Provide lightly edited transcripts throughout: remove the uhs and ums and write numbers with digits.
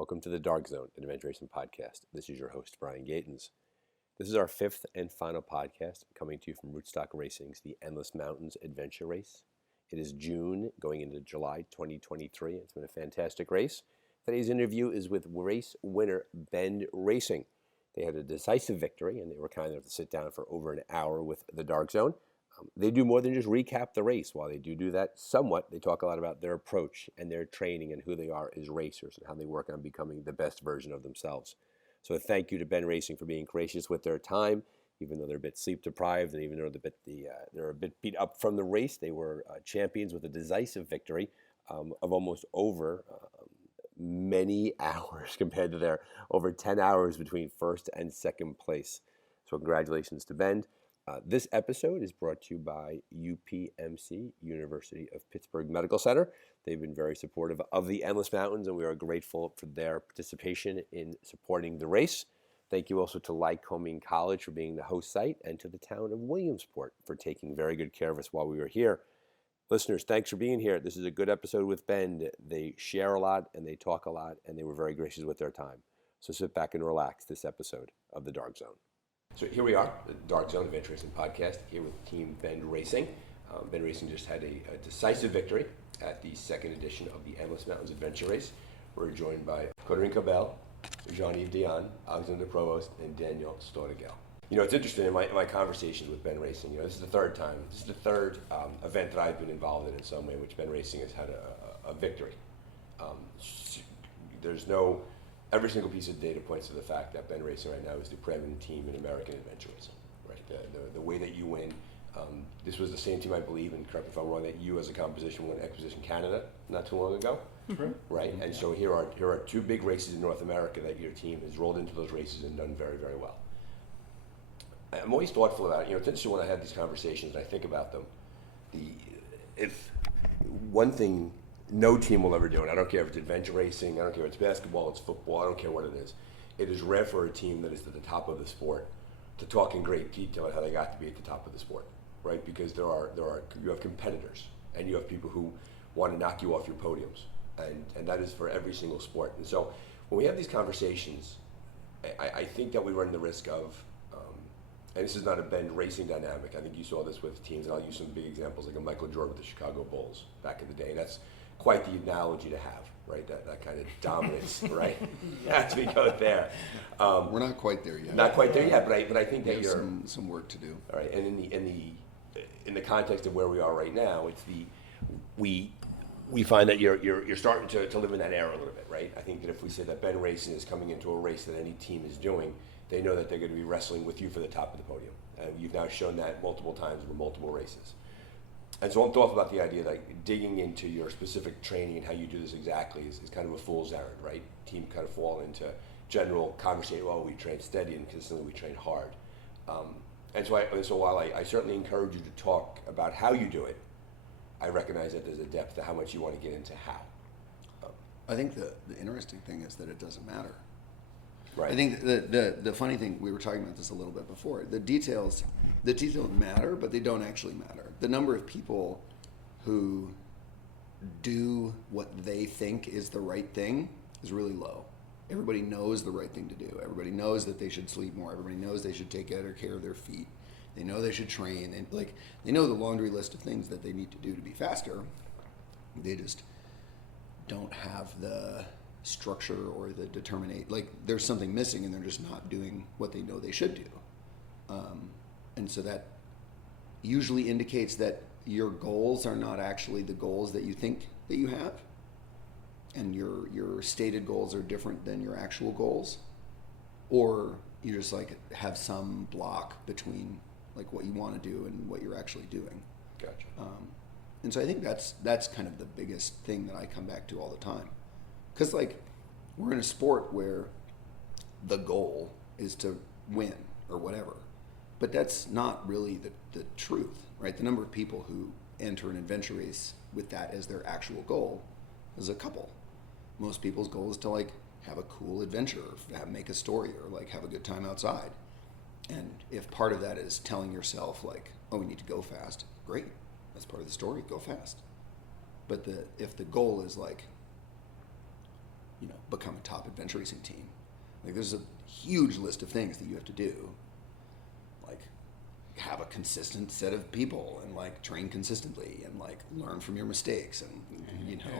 Welcome to the Dark Zone, an adventure racing podcast. This is your host, Brian Gatens. This is our fifth and final podcast coming to you from Rootstock Racing's The Endless Mountains Adventure Race. It is June going into July 2023. It's been a fantastic race. Today's interview is with race winner Bend Racing. They had a decisive victory, and they were kind enough to sit down for over an hour with the Dark Zone. They do more than just recap the race. While they do that somewhat, they talk a lot about their approach and their training and who they are as racers and how they work on becoming the best version of themselves. So thank you to Bend Racing for being gracious with their time, even though they're a bit sleep deprived and even though they're a bit beat up from the race. They were champions with a decisive victory of almost over many hours compared to their over 10 hours between first and second place. So congratulations to Bend. This episode is brought to you by UPMC, University of Pittsburgh Medical Center. They've been very supportive of the Endless Mountains, and we are grateful for their participation in supporting the race. Thank you also to Lycoming College for being the host site, and to the town of Williamsport for taking very good care of us while we were here. Listeners, thanks for being here. This is a good episode with Bend. They share a lot, and they talk a lot, and they were very gracious with their time. So sit back and relax this episode of The Dark Zone. So here we are, the Dark Zone Adventure Racing Podcast, here with Team Bend Racing. Bend Racing just had a decisive victory at the second edition of the Endless Mountains Adventure Race. We're joined by Corinne Cabell, Jean-Yves Dion, Alexander Provost, and Daniel Stortigel. You know, it's interesting in my conversations with Bend Racing, this is the third time, this is the third event that I've been involved in some way, in which Bend Racing has had a victory. Every single piece of data points to the fact that Bend Racing right now is the preeminent team in American adventure racing. Right, the way that you win. This was the same team, I believe, and correct me if I'm wrong, that you as a composition won Exposition Canada not too long ago. True. Right, and so here are two big races in North America that your team has rolled into those races and done very, very well. I'm always thoughtful about it. It's interesting when I have these conversations and I think about them. If one thing no team will ever do, and I don't care if it's adventure racing, I don't care if it's basketball, it's football, I don't care what it is. It is rare for a team that is at the top of the sport to talk in great detail about how they got to be at the top of the sport, right? Because you have competitors and you have people who want to knock you off your podiums, and that is for every single sport. And so when we have these conversations, I think that we run the risk of, and this is not a Bend Racing dynamic. I think you saw this with teams, and I'll use some big examples like a Michael Jordan with the Chicago Bulls back in the day, and that's quite the analogy to have, right? That kind of dominance, right? As we go there. We're not quite there yet. Not quite there yet, but I think that you're some work to do. All right, and in the context of where we are right now, it's we find that you're starting to live in that era a little bit, right? I think that if we say that Bend Racing is coming into a race that any team is doing, they know that they're going to be wrestling with you for the top of the podium, and you've now shown that multiple times with multiple races. And so I'm thoughtful about the idea that digging into your specific training and how you do this exactly is kind of a fool's errand, right? Team kind of fall into general conversation, we train steady and consistently we train hard. And so while I certainly encourage you to talk about how you do it, I recognize that there's a depth to how much you want to get into how. I think the interesting thing is that it doesn't matter. Right. I think the funny thing, we were talking about this a little bit before, the details matter, but they don't actually matter. The number of people who do what they think is the right thing is really low. Everybody knows the right thing to do. Everybody knows that they should sleep more. Everybody knows they should take better care of their feet. They know they should train. They know the laundry list of things that they need to do to be faster. They just don't have the structure or the determination. There's something missing and they're just not doing what they know they should do. And so that usually indicates that your goals are not actually the goals that you think that you have, and your stated goals are different than your actual goals, or you just have some block between what you want to do and what you're actually doing. Gotcha. And so I think that's kind of the biggest thing that I come back to all the time, because we're in a sport where the goal is to win or whatever. But that's not really the truth, right? The number of people who enter an adventure race with that as their actual goal is a couple. Most people's goal is to have a cool adventure, or make a story, or have a good time outside. And if part of that is telling yourself we need to go fast, great. That's part of the story, go fast. But if the goal is become a top adventure racing team. Like there's a huge list of things that you have to do. Like have a consistent set of people and like train consistently and like learn from your mistakes and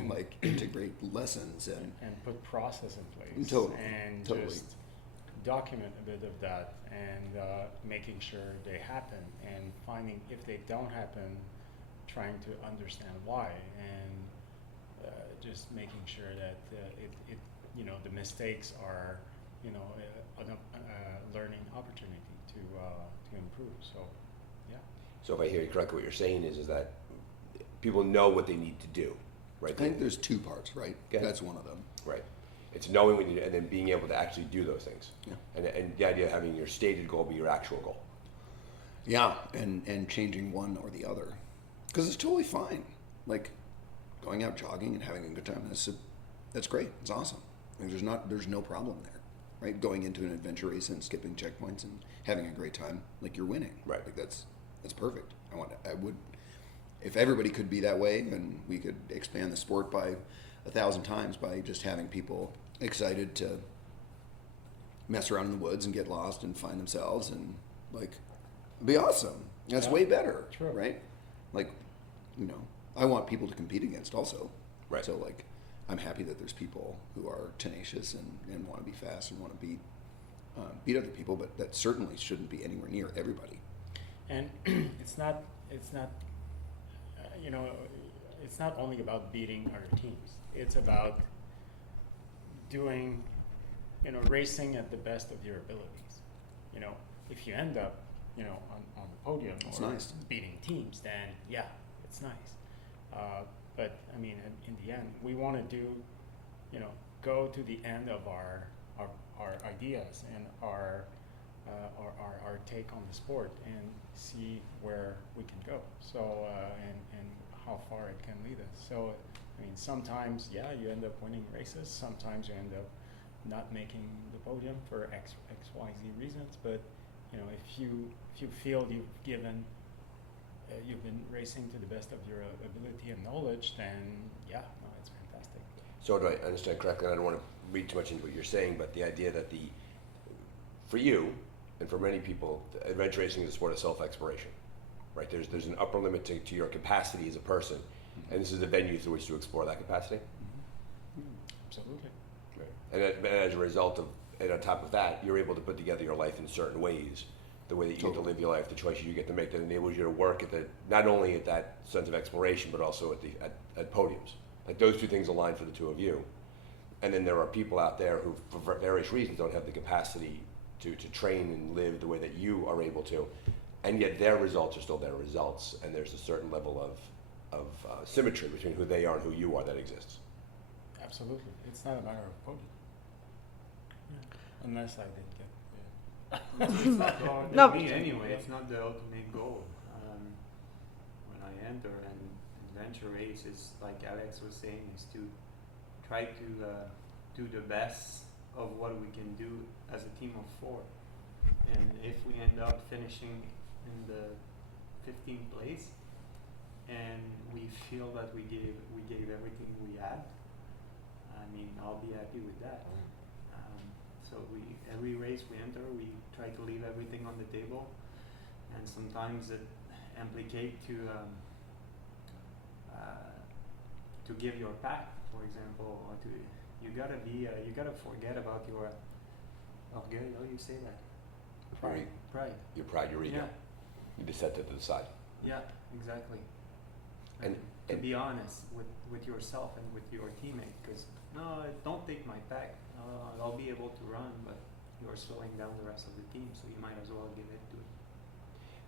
like integrate lessons and put process in place. Totally. And Totally. just document a bit of that and making sure they happen and finding if they don't happen, trying to understand why and just making sure that the mistakes are a learning opportunity to improve. So yeah. So if I hear you correctly, what you're saying is that people know what they need to do, right? I think there's two parts, right? Okay. That's one of them. Right. It's knowing what you do and then being able to actually do those things. Yeah. And the idea of having your stated goal be your actual goal. Yeah, and changing one or the other, because it's totally fine. Like going out jogging and having a good time. That's great. It's awesome. Like, there's no problem there, right? Going into an adventure race and skipping checkpoints and having a great time, like you're winning. Right. Like that's perfect. I would, if everybody could be that way, and we could expand the sport by 1,000 times by just having people excited to mess around in the woods and get lost and find themselves and like be awesome. That's way better. True. Right? Like, I want people to compete against also. Right. So like I'm happy that there's people who are tenacious and want to be fast and want to beat other people, but that certainly shouldn't be anywhere near everybody. And it's not only about beating other teams. It's about doing, racing at the best of your abilities. If you end up, on the podium It's or nice. beating teams, then yeah, it's nice. But I mean, in the end, we want to do, go to the end of our ideas and our take on the sport and see where we can go. So and how far it can lead us. So I mean, sometimes you end up winning races. Sometimes you end up not making the podium for X Y Z reasons. But if you feel you've been racing to the best of your ability and knowledge, then it's fantastic. So do I understand correctly? I don't want to read too much into what you're saying, but the idea that for you and for many people, adventure racing is a sport of self-exploration, right? There's an upper limit to your capacity as a person, and this is a venue through which to explore that capacity. Absolutely. Right. And as a result and on top of that, you're able to put together your life in certain ways. The way that you get to live your life, the choices you get to make that enables you to work not only at that sense of exploration, but also at podiums. Like those two things align for the two of you. And then there are people out there who, for various reasons, don't have the capacity to train and live the way that you are able to, and yet their results are still their results, and there's a certain level of symmetry between who they are and who you are that exists. Absolutely. It's not a matter of podium. Unless I didn't get. It's not going No. to me anyway. It's not the ultimate goal. When I enter an adventure race, it's like Alex was saying, is to try to do the best of what we can do as a team of 4. And if we end up finishing in the 15th place, and we feel that we gave everything we had, I mean, I'll be happy with that. So every race we enter, we try to leave everything on the table, and sometimes it implicates to give your pack, for example, or you gotta forget about your orgueil. How do you say that? Pride. Your pride, your ego. Yeah. You just set that to the side. Yeah, exactly. And to be honest with yourself and with your teammate, because no, don't take my pack. I'll be able to run, but you're slowing down the rest of the team, so you might as well give it to it.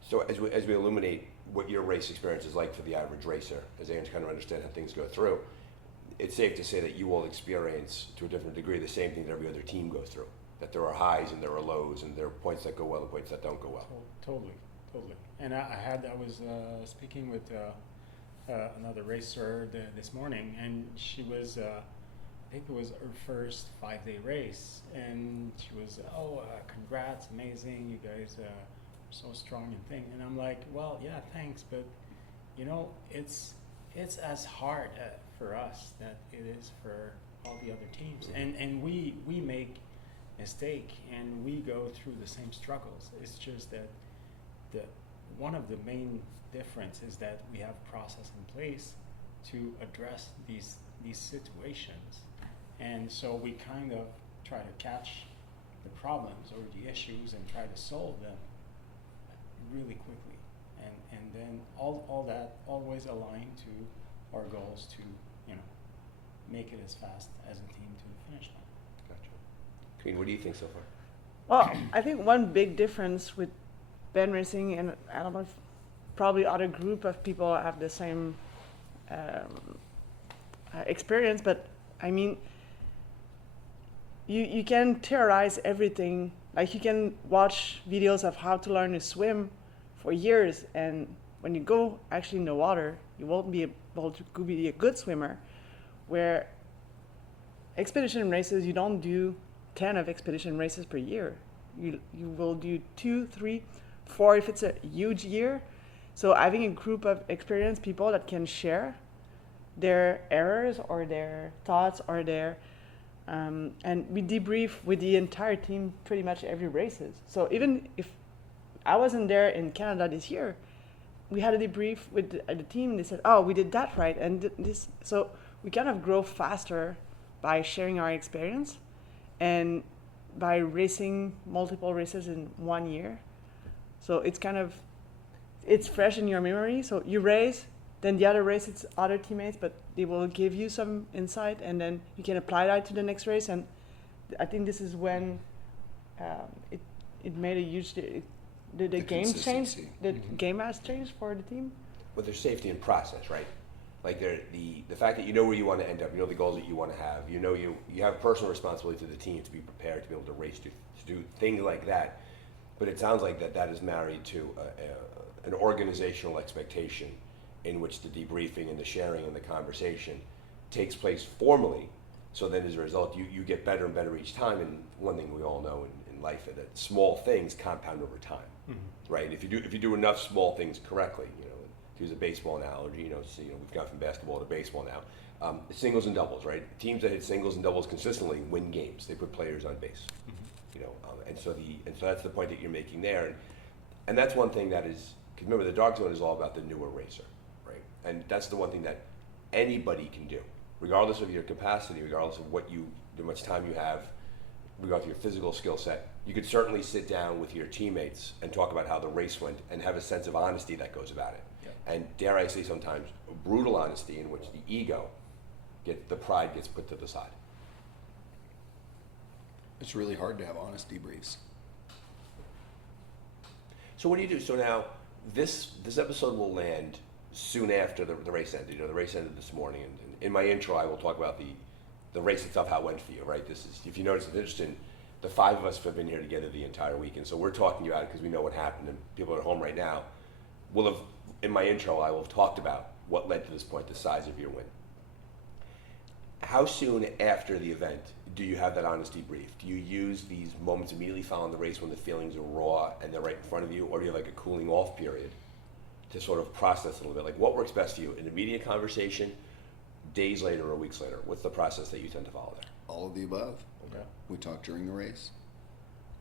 So as we illuminate what your race experience is like for the average racer, as they kind of understand how things go through, it's safe to say that you will experience to a different degree the same thing that every other team goes through. That there are highs and there are lows, and there are points that go well and points that don't go well. Totally. And I was speaking with another racer this morning, and she was. I think it was her first 5-day race, and she was, congrats, amazing, you guys are so strong and thing. And I'm like, well, yeah, thanks, but it's as hard for us that it is for all the other teams, and we make mistake and we go through the same struggles. It's just that the one of the main difference is that we have process in place to address these situations, and so we kind of try to catch the problems or the issues and try to solve them really quickly, and then all that always align to our goals to make it as fast as a team to the finish line. Gotcha. Queen, what do you think so far? Well, I think one big difference with band racing, and I don't know if probably other group of people have the same experience, but I mean, you can theorize everything. Like you can watch videos of how to learn to swim for years, and when you go actually in the water, you won't be able to be a good swimmer. Where expedition races, you don't do 10 of expedition races per year. You will do 2, 3, 4 if it's a huge year. So having a group of experienced people that can share their errors or their thoughts or their and we debrief with the entire team pretty much every races. So even if I wasn't there in Canada this year, we had a debrief with the team. They said, "Oh, we did that right," and this. So we kind of grow faster by sharing our experience and by racing multiple races in 1 year. So it's fresh in your memory. So you race, then the other race, it's other teammates, but they will give you some insight, and then you can apply that to the next race. And I think this is when it made a huge, the game changed, consistency. the game has changed for the team. But there's safety in process, right? Like the fact that you know where you want to end up, you know the goals that you want to have, you have personal responsibility to the team to be prepared to be able to race, to do things like that. But it sounds like that is married to an organizational expectation in which the debriefing and the sharing and the conversation takes place formally. So then as a result, you get better and better each time. And one thing we all know in life is that small things compound over time, right? If you do enough small things correctly, to use a baseball analogy, we've gone from basketball to baseball now. Singles and doubles, right? Teams that hit singles and doubles consistently win games. They put players on base, and so that's the point that you're making there, and that's one thing that is. Because remember, the dark zone is all about the newer racer, right? And that's the one thing that anybody can do, regardless of your capacity, regardless of how much time you have, regardless of your physical skill set. You could certainly sit down with your teammates and talk about how the race went and have a sense of honesty that goes about it. And dare I say sometimes brutal honesty in which the pride gets put to the side. It's really hard to have honest debriefs. So what do you do? So now this episode will land soon after the race ended. The race ended this morning, and in my intro I will talk about the race itself, how it went for you, right? This is, if you notice, it's interesting. The five of us have been here together the entire week, and so we're talking about it because we know what happened, and people at home right now will have. In my intro, I will have talked about what led to this point, the size of your win. How soon after the event do you have that honesty brief? Do you use these moments immediately following the race when the feelings are raw and they're right in front of you, or do you have like a cooling off period to sort of process a little bit? Like what works best for you? An immediate conversation, days later or weeks later? What's the process that you tend to follow there? All of the above. Okay. We talk during the race.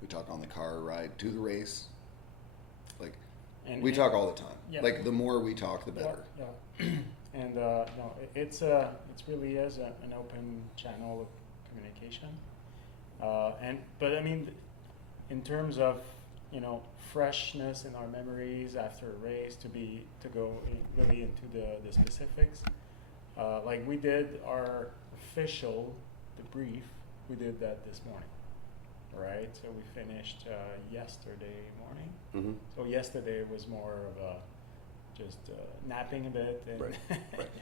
We talk on the car ride to the race. We talk all the time. Yeah. Like the more we talk, the better. Yeah. And it's really is an open channel of communication. But I mean, in terms of freshness in our memories after a race, to go really into the specifics, like we did our official debrief. We did that this morning. Right, so we finished yesterday morning. Mm-hmm. So yesterday was more of just napping a bit. And right.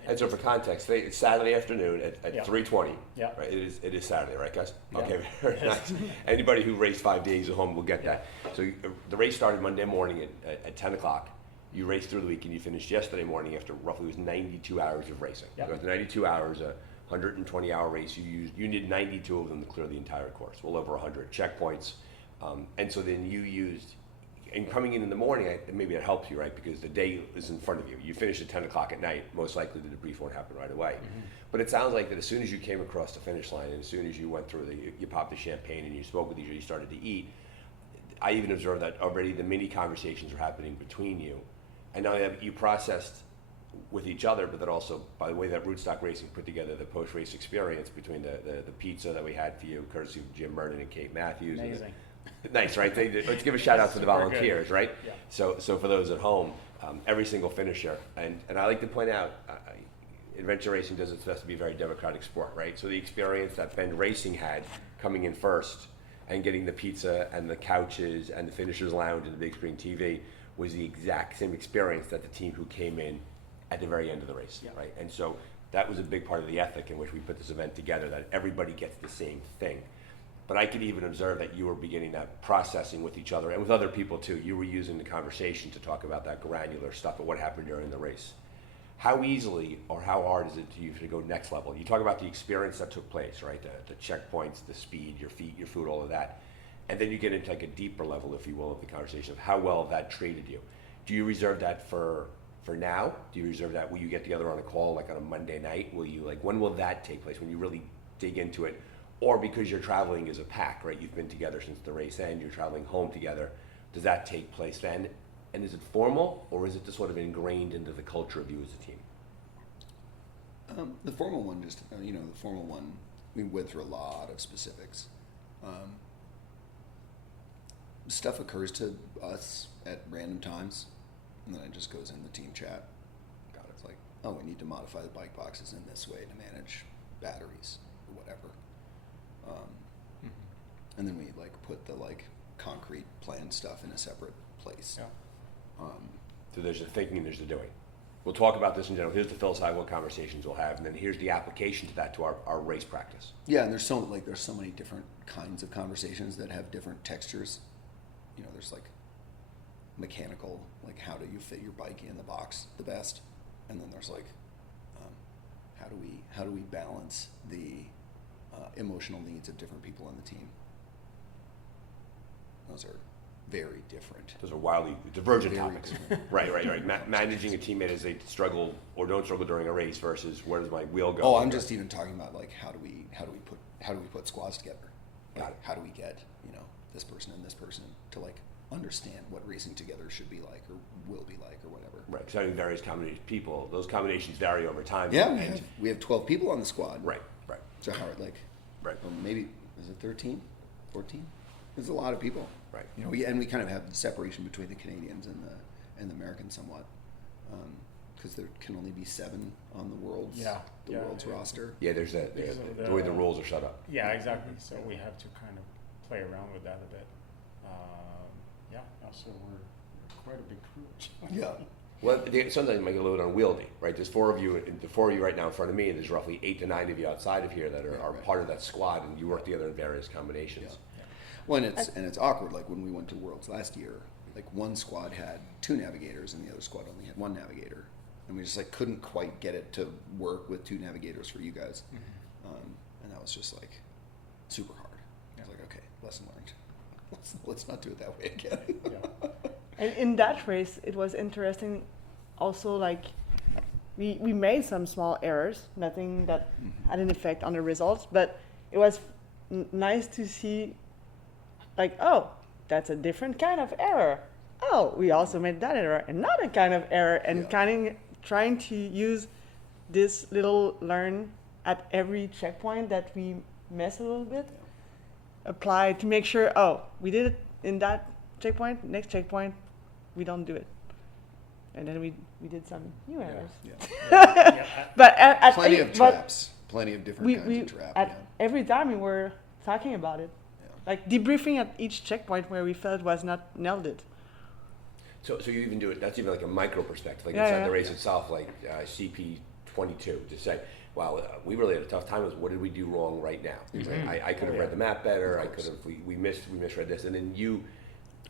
And so for context, today it's Saturday afternoon at 3:20. Yeah. Right. It is Saturday, right, guys? Yeah. Okay. Very nice. Anybody who raced 5 days at home will get that. So the race started Monday morning at 10 o'clock. You raced through the week and you finished yesterday morning after roughly it was 92 hours of racing. Yeah. So after 92 hours. 120-hour race, you need 92 of them to clear the entire course, well over 100 checkpoints, and so then you used and coming in the morning, maybe it helps you, right? Because the day is in front of you. You finish at 10 o'clock at night, most likely the debrief won't happen right away. But it sounds like that as soon as you came across the finish line and as soon as you went through you popped the champagne and you spoke with each other, you started to eat, I even observed that already the mini conversations were happening between you. And now you processed with each other, but then also by the way that Rootstock Racing put together the post-race experience between the pizza that we had for you, courtesy of Jim Mernon and Kate Matthews. Amazing. Nice, right? Let's give a shout out to the Super volunteers, good. right? Yeah. So for those at home, every single finisher, and I like to point out, adventure racing does its best to be a very democratic sport, right? So the experience that Bend Racing had coming in first and getting the pizza and the couches and the finishers lounge and the big screen TV was the exact same experience that the team who came in at the very end of the race, Yeah. right? And so that was a big part of the ethic in which we put this event together, that everybody gets the same thing. But I could even observe that you were beginning that processing with each other and with other people too. You were using the conversation to talk about that granular stuff of what happened during the race. How easily or how hard is it to you to go next level? You talk about the experience that took place, right? The checkpoints, the speed, your feet, your food, all of that. And then you get into like a deeper level, if you will, of the conversation of how well that treated you. Do you reserve that for now? Do you reserve that? Will you get together on a call like on a Monday night? Will you when will that take place? When you really dig into it? Or because you're traveling as a pack, right? You've been together since the race end, you're traveling home together. Does that take place then? And is it formal or is it just sort of ingrained into the culture of you as a team? The formal one, the formal one, we went through a lot of specifics. Stuff occurs to us at random times, and then it just goes in the team chat. God, it's like, oh, we need to modify the bike boxes in this way to manage batteries or whatever. And then we put the concrete plan stuff in a separate place. Yeah. So there's the thinking and there's the doing. We'll talk about this in general. Here's the philosophical conversations we'll have, and then here's the application to that to our race practice. Yeah, and there's so many different kinds of conversations that have different textures. There's mechanical, how do you fit your bike in the box the best, and then there's how do we balance the emotional needs of different people on the team. Those are very different. Those are wildly divergent Very topics. different. Right. Managing a teammate as they struggle or don't struggle during a race versus where does my wheel go? Oh, I'm just even talking about how do we put squads together? Got it. How do we get this person and this person to understand what racing together should be like or will be like or whatever. Right, because having various combinations of people, those combinations vary over time. Yeah, and we have 12 people on the squad. Right. So how Right. or maybe is it 13, 14? There's a lot of people. Right. We kind of have the separation between the Canadians and the Americans somewhat, because there can only be 7 on the world's roster. Yeah, there's the way the rules are set up. Yeah, exactly. So we have to kind of play around with that a bit. So we're quite a big crew. Yeah. Well, sometimes it might get a little bit unwieldy, right? There's 4 of you, the 4 of you right now in front of me, and there's roughly 8 to 9 of you outside of here that are part of that squad, and you work together in various combinations. Yeah. Well, and it's awkward. When we went to Worlds last year, one squad had 2 navigators and the other squad only had 1 navigator, and we just couldn't quite get it to work with 2 navigators for you guys, and that was just super hard. Yeah. It's okay, lesson learned. Let's not do it that way again. Yeah. And in that race, it was interesting. Also, we made some small errors, nothing that had an effect on the results, but it was nice to see, oh, that's a different kind of error. Oh, we also made that error, another kind of error, and kind of trying to use this little learn at every checkpoint that we mess a little bit, apply to make sure, oh, we did it in that checkpoint, next checkpoint, we don't do it. And then we did some new errors. Yeah. But at Plenty of traps. Plenty of different kinds of traps. Every time we were talking about it. Yeah. Debriefing at each checkpoint where we felt was not nailed it. So you even do it, that's even a micro perspective, Yeah, inside the race itself, CP22, to say, wow, we really had a tough time with what did we do wrong right now? I could have read the map better, we misread this, and then you...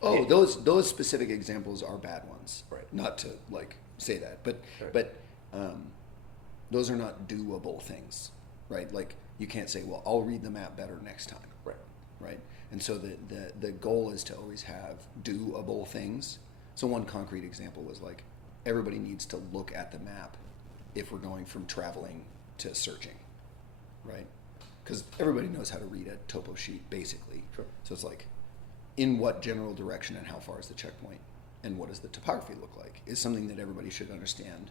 Oh, those specific examples are bad ones. Right. Not to say that, but those are not doable things, right? You can't say, well, I'll read the map better next time. Right. right? And so the goal is to always have doable things. So one concrete example was like, everybody needs to look at the map if we're going from traveling to searching, right? Because everybody knows how to read a topo sheet, basically. Sure. So it's like, in what general direction and how far is the checkpoint? And what does the topography look like? Is something that everybody should understand.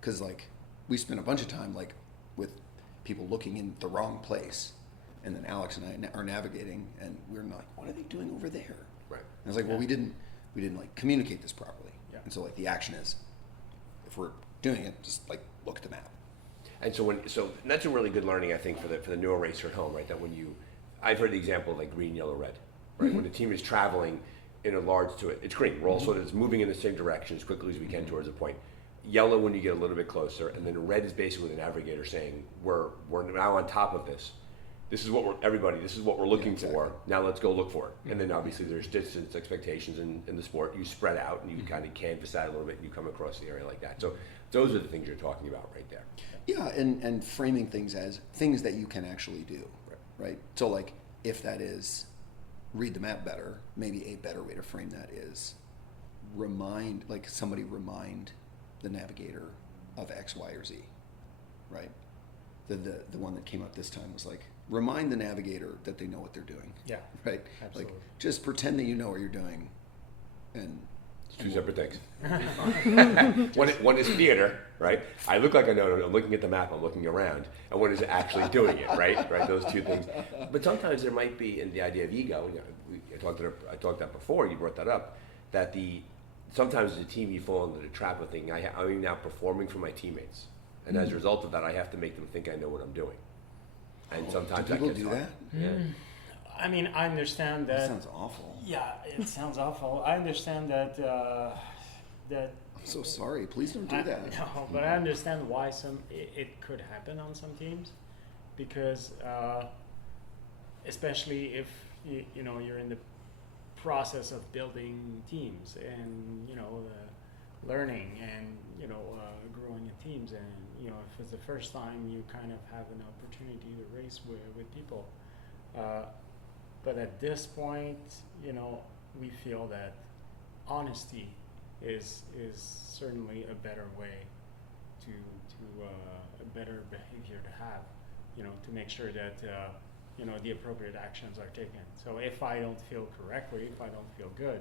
Because like, we spent a bunch of time like with people looking in the wrong place. And then Alex and I are navigating, and we're like, what are they doing over there? Right. And I was like, well, we didn't like communicate this properly. Yeah. And so like the action is, if we're doing it, just like look at the map. And so and that's a really good learning, I think, for the newer racer at home, right? That when I've heard the example of like green, yellow, red, right? Mm-hmm. When the team is traveling in a large it's green. We're all sort of moving in the same direction as quickly as we can towards a point. Yellow when you get a little bit closer, and then red is basically the navigator saying we're now on top of this. This is what we're looking for. Now let's go look for it. And then obviously there's distance expectations in the sport. You spread out and you kind of canvas out a little bit and you come across the area like that. So those are the things you're talking about right there. Yeah, and framing things as things that you can actually do, right? So like, if that is read the map better, maybe a better way to frame that is remind the navigator of X, Y, or Z, right? The one that came up this time was like, remind the navigator that they know what they're doing. Yeah. Right? Absolutely. Like, just pretend that you know what you're doing. And It's two separate things. One is theater, right? I look like I know. I'm looking at the map. I'm looking around. And one is actually doing it, right? Right. Those two things. But sometimes there might be in the idea of ego. I talked that before. You brought that up. That sometimes as a team you fall into the trap of thinking I'm now performing for my teammates, and as a result of that, I have to make them think I know what I'm doing. And sometimes do people that gets do hard. that? Yeah. I mean, I understand That that. sounds awful. Yeah, it sounds awful. I understand that. That. I'm so sorry. Please don't do that. No, but I understand why it could happen on some teams, because especially if you're in the process of building teams and learning and growing in teams, and if it's the first time you kind of have an opportunity to race with people. But at this point, we feel that honesty is certainly a better way to a better behavior to have, to make sure that the appropriate actions are taken. So if I don't feel correctly, if I don't feel good,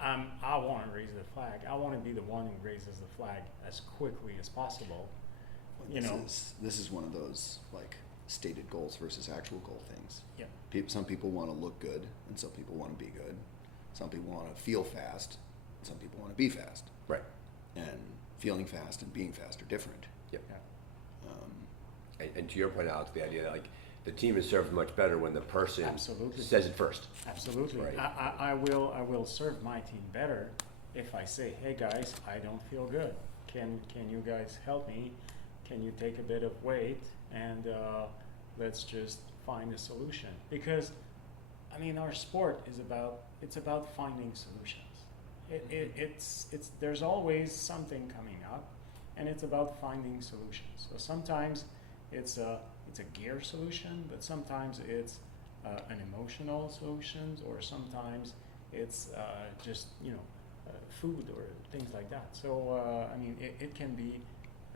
I want to raise the flag. I want to be the one who raises the flag as quickly as possible. This is one of those like stated goals versus actual goal things. Yeah. Some people want to look good, and some people want to be good. Some people want to feel fast, and some people want to be fast. Right. And feeling fast and being fast are different. Yep. Yeah. And to your point, Alex, the idea that like the team is served much better when the person Absolutely. says it first. Absolutely. Right. I will serve my team better if I say, hey guys, I don't feel good. Can you guys help me? Can you take a bit of weight and let's just find a solution? Because I mean, our sport is about finding solutions. It's there's always something coming up, and it's about finding solutions. So sometimes it's a gear solution, but sometimes it's an emotional solution, or sometimes it's just food or things like that. So I mean, it can be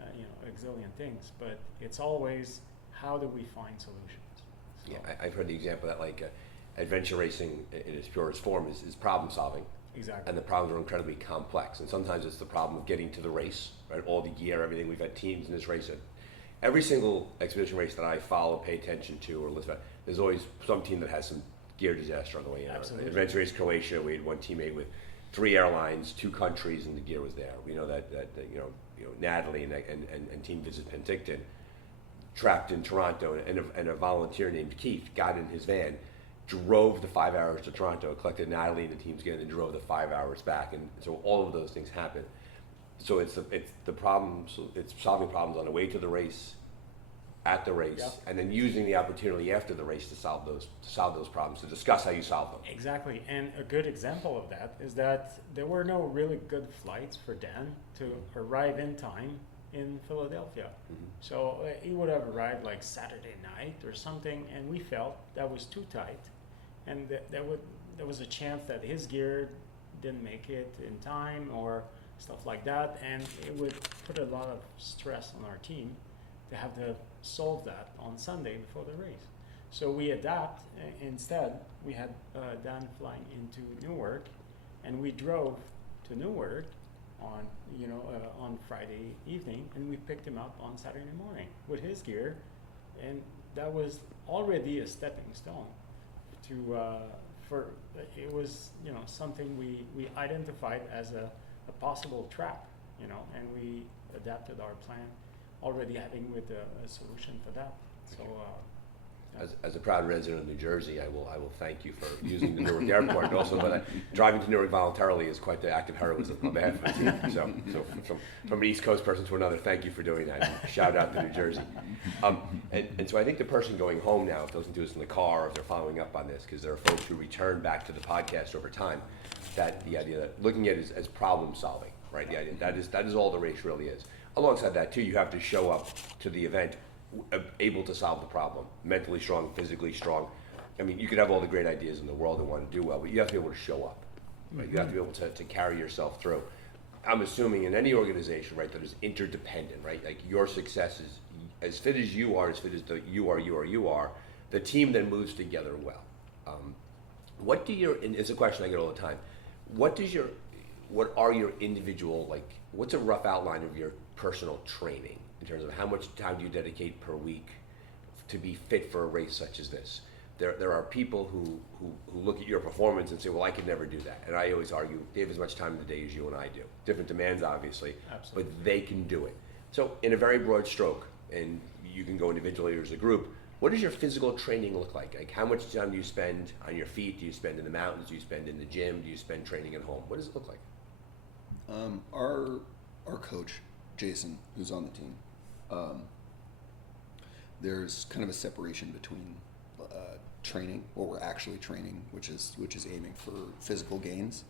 a gazillion things, but it's always how do we find solutions. So, Yeah, I've heard the example that like adventure racing in its purest form is problem solving. exactly. And the problems are incredibly complex. And sometimes it's the problem of getting to the race, right? All the gear, everything. We've had teams in this race. Every single expedition race that I follow, pay attention to, or listen, there's always some team that has some gear disaster on the way in. Absolutely. Adventure Race Croatia, we had one teammate with 3 airlines, 2 countries, and the gear was there. We know that Natalie and Team Visit Penticton, trapped in Toronto, and a volunteer named Keith got in his van, drove the 5 hours to Toronto, collected Natalie and the team's gear, and drove the 5 hours back. And so all of those things happen. So it's the problems, it's solving problems on the way to the race, at the race, Yep. and then using the opportunity after the race to solve those problems, to discuss how you solve them. Exactly, and a good example of that is that there were no really good flights for Dan to arrive in time in Philadelphia. Mm-hmm. So he would have arrived like Saturday night or something, and we felt that was too tight. and there was a chance that his gear didn't make it in time or stuff like that, and it would put a lot of stress on our team to have to solve that on Sunday before the race. So we adapt. Instead, we had Dan flying into Newark, and we drove to Newark on on Friday evening, and we picked him up on Saturday morning with his gear, and that was already a stepping stone to for it was something we identified as a possible trap, and we adapted our plan already having with a solution for that. So. As a proud resident of New Jersey, I will thank you for using the Newark airport, and also that driving to Newark voluntarily is quite the act of heroism on behalf of the team. So from an East Coast person to another, thank you for doing that. And shout out to New Jersey. And so I think the person going home now, if they listen to us in the car, or if they're following up on this, because there are folks who return back to the podcast over time, that the idea that looking at it as problem solving, right? The idea that is all the race really is. Alongside that too, you have to show up to the event able to solve the problem, mentally strong, physically strong. I mean, you could have all the great ideas in the world and want to do well, but you have to be able to show up. Right? You have to be able to carry yourself through. I'm assuming in any organization, right, that is interdependent, right? Like your success is as fit as you are, as fit as you are, the team then moves together well. What do your, and it's a question I get all the time, what are your individual, like, what's a rough outline of your personal training in terms of how much time do you dedicate per week to be fit for a race such as this? There are people who look at your performance and say, well, I could never do that. And I always argue, they have as much time in the day as you and I do. Different demands, obviously, Absolutely. But they can do it. So in a very broad stroke, and you can go individually or as a group, what does your physical training look like? Like how much time do you spend on your feet? Do you spend in the mountains? Do you spend in the gym? Do you spend training at home? What does it look like? Our coach, Jason, who's on the team, there's kind of a separation between training, what we're actually training, which is aiming for physical gains,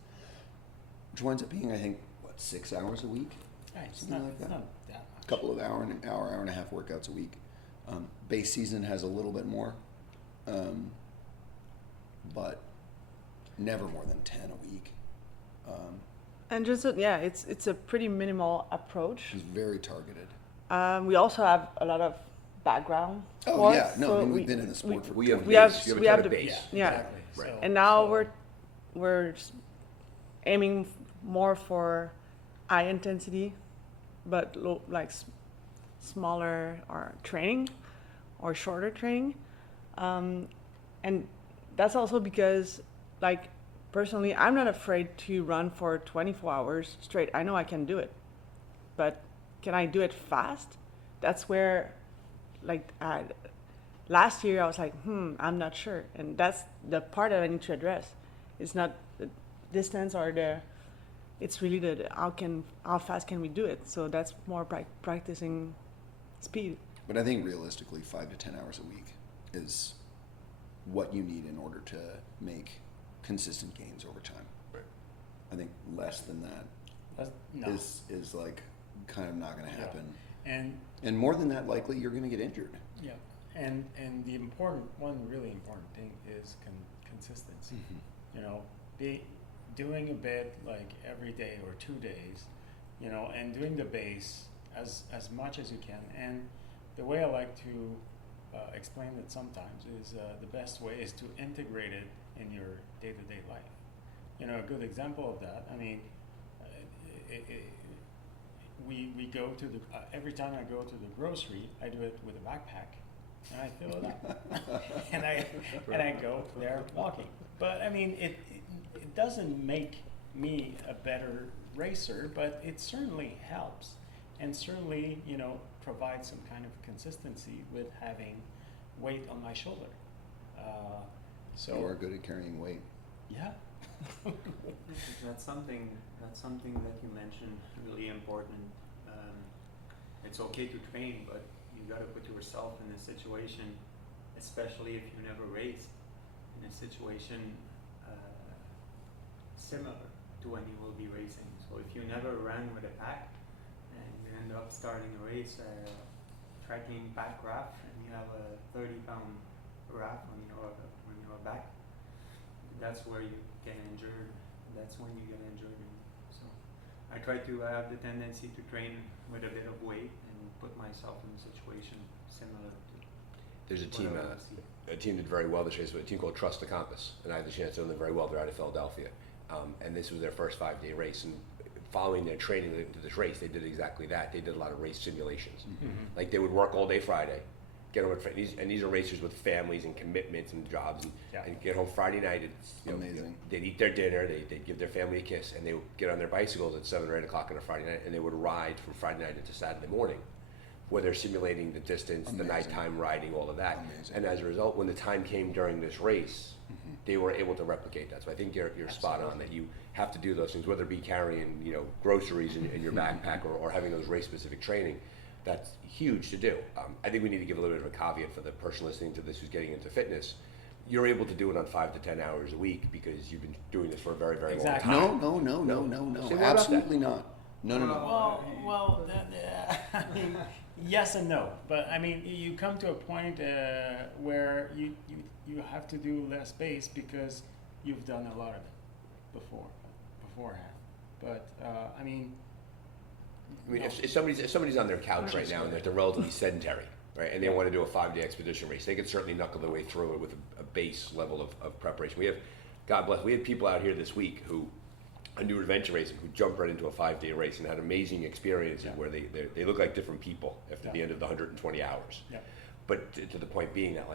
which winds up being, I think, 6 hours a week, It's something not, like that. it's not that much. A couple of hour and a half workouts a week. Base season has a little bit more, but never more than 10 a week. And just it's a pretty minimal approach. It's very targeted. We also have a lot of background. Oh sports, yeah, no, so I mean, we've been in the sport for We have 20 we have- years. you we have have a the- base. Yeah. Exactly. Right. So, And now so- we're aiming more for high intensity, but smaller or training or shorter training, and that's also because, like, personally, I'm not afraid to run for 24 hours straight. I know I can do it, but can I do it fast? That's where, like, last year I was like, I'm not sure, and that's the part that I need to address. It's not the distance or it's really the how fast can we do it. So that's more practicing speed. But I think realistically, 5 to 10 hours a week is what you need in order to make consistent gains over time. Right. I think less than that No. is like kind of not going to Yeah. happen. And more than that, likely you're going to get injured. yeah, and the really important thing is consistency. Doing a bit like every day or 2 days, and doing the base as much as you can. And the way I like to explain it sometimes is the best way is to integrate it in your day-to-day life. A good example of that, I mean, we go to the every time I go to the grocery, I do it with a backpack, and I fill it up, and I go there walking. But I mean, it doesn't make me a better racer, but it certainly helps, and certainly provides some kind of consistency with having weight on my shoulder. So You are good at carrying weight. yeah. That's something that you mentioned, really important. It's okay to train, but you got to put yourself in a situation, especially if you never raced, in a situation similar to when you will be racing. So if you never ran with a pack and you end up starting a race tracking pack raft, and you have a 30-pound raft on your back, that's where you get injured. That's when you get injured. And so I try to have the tendency to train with a bit of weight and put myself in a situation similar to. There's a team. what I see. A team did very well this race, a team called Trust the Compass, and I had the chance to know them very well. They're out of Philadelphia, and this was their first 5-day race. And following their training to this race, they did exactly that. They did a lot of race simulations. Like they would work all day Friday, get home and these are racers with families and commitments and jobs, and get home Friday night. It's Amazing. They'd eat their dinner, they'd give their family a kiss, and they would get on their bicycles at 7 or 8 o'clock on a Friday night, and they would ride from Friday night into Saturday morning, where they're simulating the distance, the nighttime riding, all of that. Amazing. And as a result, when the time came during this race, they were able to replicate that. So I think you're spot on that you have to do those things, whether it be carrying groceries in your backpack or having those race specific training. That's huge to do. I think we need to give a little bit of a caveat for the person listening to this who's getting into fitness. You're able to do it on 5 to 10 hours a week because you've been doing this for a very, very long time. No. Say more about Absolutely not. No. I mean, yes and no. But I mean, you come to a point where you have to do less pace because you've done a lot of it beforehand. But I mean, if somebody's on their couch right now and they're relatively sedentary, right, and they want to do a 5-day expedition race, they can certainly knuckle their way through it with a base level of preparation. We have, God bless, we had people out here this week who new adventure racing who jumped right into a 5-day race and had amazing experiences where they look like different people after the end of the 120 hours. Yeah. But to the point being that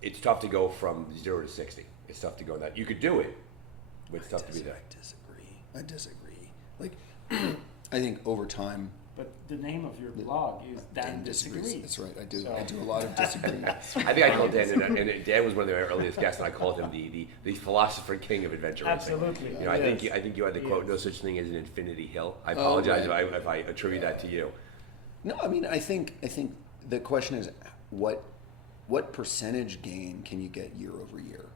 it's tough to go from 0 to 60. It's tough to go that. You could do it, but it's tough to be there. I disagree. Like, I think over time. But the name of your blog is Dan Disagrees. That's right. I do a lot of disagreeing. I think I called Dan, and Dan was one of the earliest guests, and I called him the philosopher king of adventure racing. Absolutely. I think you had the quote, "No such thing as an infinity hill." I apologize if I attribute that to you. No, I mean I think the question is what percentage gain can you get year over year?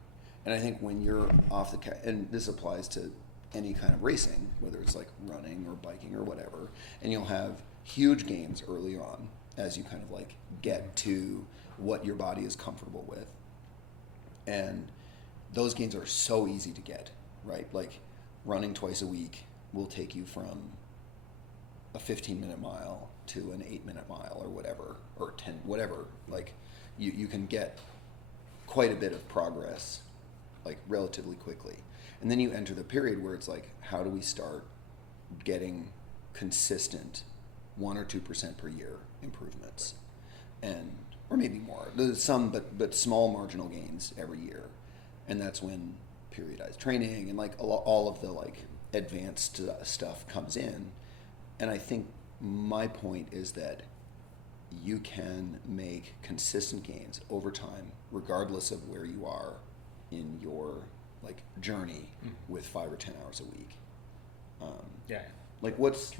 And I think when you're off and this applies to any kind of racing, whether it's like running or biking or whatever, and you'll have huge gains early on as you kind of like get to what your body is comfortable with. And those gains are so easy to get, right? Like running twice a week will take you from a 15-minute mile to an 8-minute mile or whatever, or 10, whatever. Like you can get quite a bit of progress like relatively quickly. And then you enter the period where it's like, how do we start getting consistent 1 or 2% per year improvements, or maybe more. There's some, but small marginal gains every year, and that's when periodized training and like all of the like advanced stuff comes in. And I think my point is that you can make consistent gains over time, regardless of where you are in your like journey with 5 or 10 hours a week. Like what's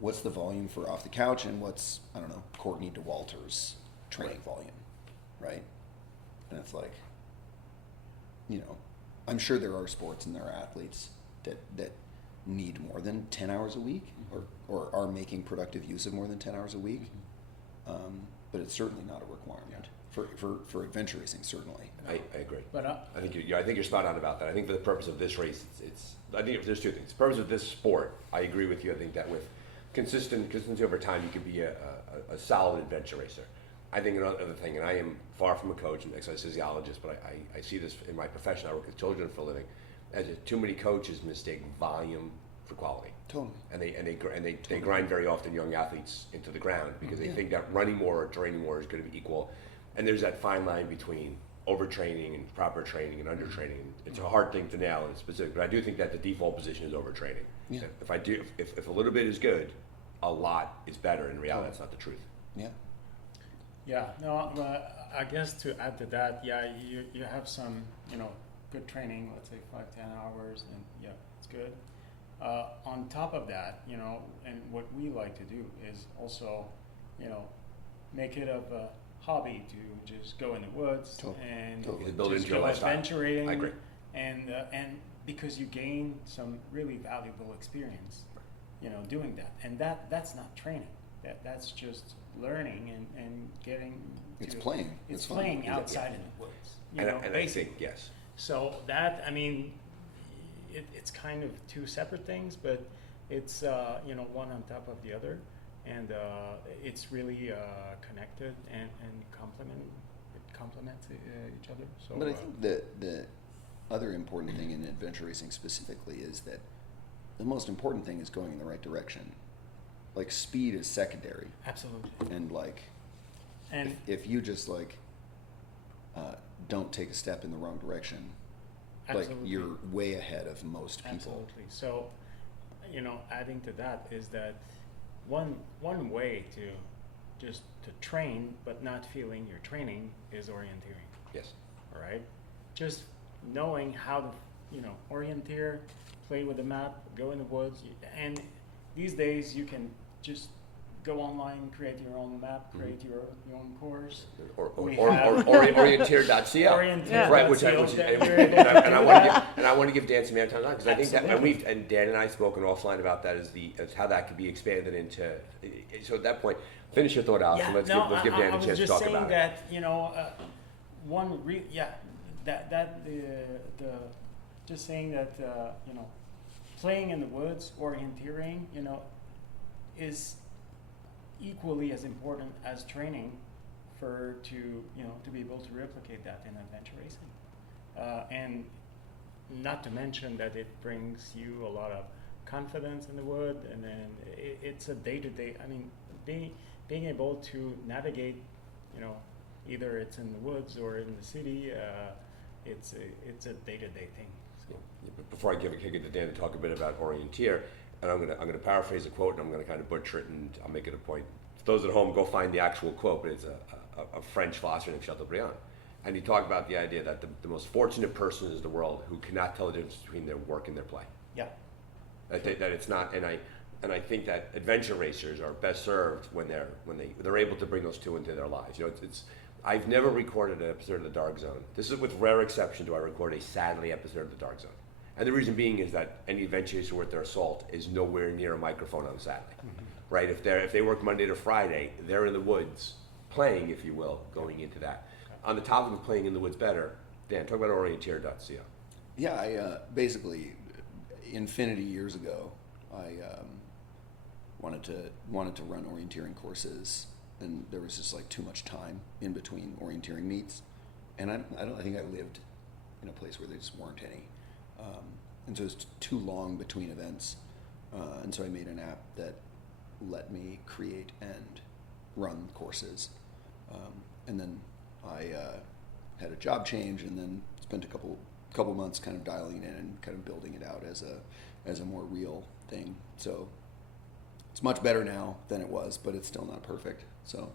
what's the volume for Off the Couch, and what's, I don't know, Courtney DeWalter's training volume, right? And it's like, I'm sure there are sports and there are athletes that need more than 10 hours a week, or are making productive use of more than 10 hours a week. But it's certainly not a requirement for adventure racing, certainly. I agree. But I think you're spot on about that. I think for the purpose of this race, I think there's two things. The purpose of this sport, I agree with you. I think that with consistency over time, you can be a solid adventure racer. I think another thing, and I am far from a coach and exercise physiologist, but I see this in my profession. I work with children for a living. As too many coaches mistake volume for quality. Totally. And they grind very often young athletes into the ground because they think that running more or training more is going to be equal. And there's that fine line between overtraining and proper training and undertraining. It's a hard thing to nail in specific, but I do think that the default position is overtraining. Yeah. If a little bit is good, a lot is better. In reality, that's not the truth. Yeah. Yeah, no, I guess to add to that, you have some, good training, let's say 5-10 hours, and it's good. On top of that, and what we like to do is also, make it of a hobby to just go in the woods and build it just into your go lifestyle. adventuring. I agree. And because you gain some really valuable experience, doing that, and that's not training. That's just learning and getting. It's playing. It's fun. playing outside in the woods. And I think yes. So that, I mean, it's kind of two separate things, but it's one on top of the other, and it's really connected and complements each other. So, But I think the other important thing in adventure racing specifically is that the most important thing is going in the right direction. Like speed is secondary, absolutely. and like And if you just like don't take a step in the wrong direction, absolutely. like you're way ahead of most people. Absolutely. So, adding to that is that one way to train but not feeling you're training is orienteering. Yes. All right, just knowing how to orienteer, play with the map, go in the woods, and these days you can just go online, create your own map, create your own course. Or We have- orienteer.co. Orienteer.co Right, which that you're able to and I want to give Dan some airtime on because I think that, and Dan and I have spoken offline about that as how that could be expanded into. So at that point, finish your thought, Alex, and let's give Dan a chance to talk about it. I was just saying that just saying that playing in the woods, orienteering, is equally as important as training to be able to replicate that in adventure racing, and not to mention that it brings you a lot of confidence in the wood, and then it's a day-to-day. I mean, being able to navigate, either it's in the woods or in the city, it's a day-to-day thing. So. Before I give a kick it to Dan to talk a bit about orienteer, and I'm gonna paraphrase a quote, and I'm gonna kind of butcher it, and I'll make it a point. For those at home, go find the actual quote, but it's a French philosopher named Chateaubriand, and he talked about the idea that the most fortunate person is the world who cannot tell the difference between their work and their play. Yeah. I think that it's not, and I think that adventure racers are best served when they're able to bring those two into their lives. I've never recorded an episode of The Dark Zone. This is with rare exception do I record a Sadly episode of The Dark Zone. And the reason being is that any adventure racer worth their salt is nowhere near a microphone on Saturday, right? If they work Monday to Friday, they're in the woods playing, if you will, going into that. On the topic of playing in the woods better, Dan, talk about orienteer.co. Yeah, I basically infinity years ago, I wanted to run orienteering courses, and there was just like too much time in between orienteering meets, and I think I lived in a place where there just weren't any. And so it was too long between events, and so I made an app that let me create and run courses, and then I had a job change, and then spent a couple months kind of dialing it in and kind of building it out as a more real thing. So it's much better now than it was, but it's still not perfect. So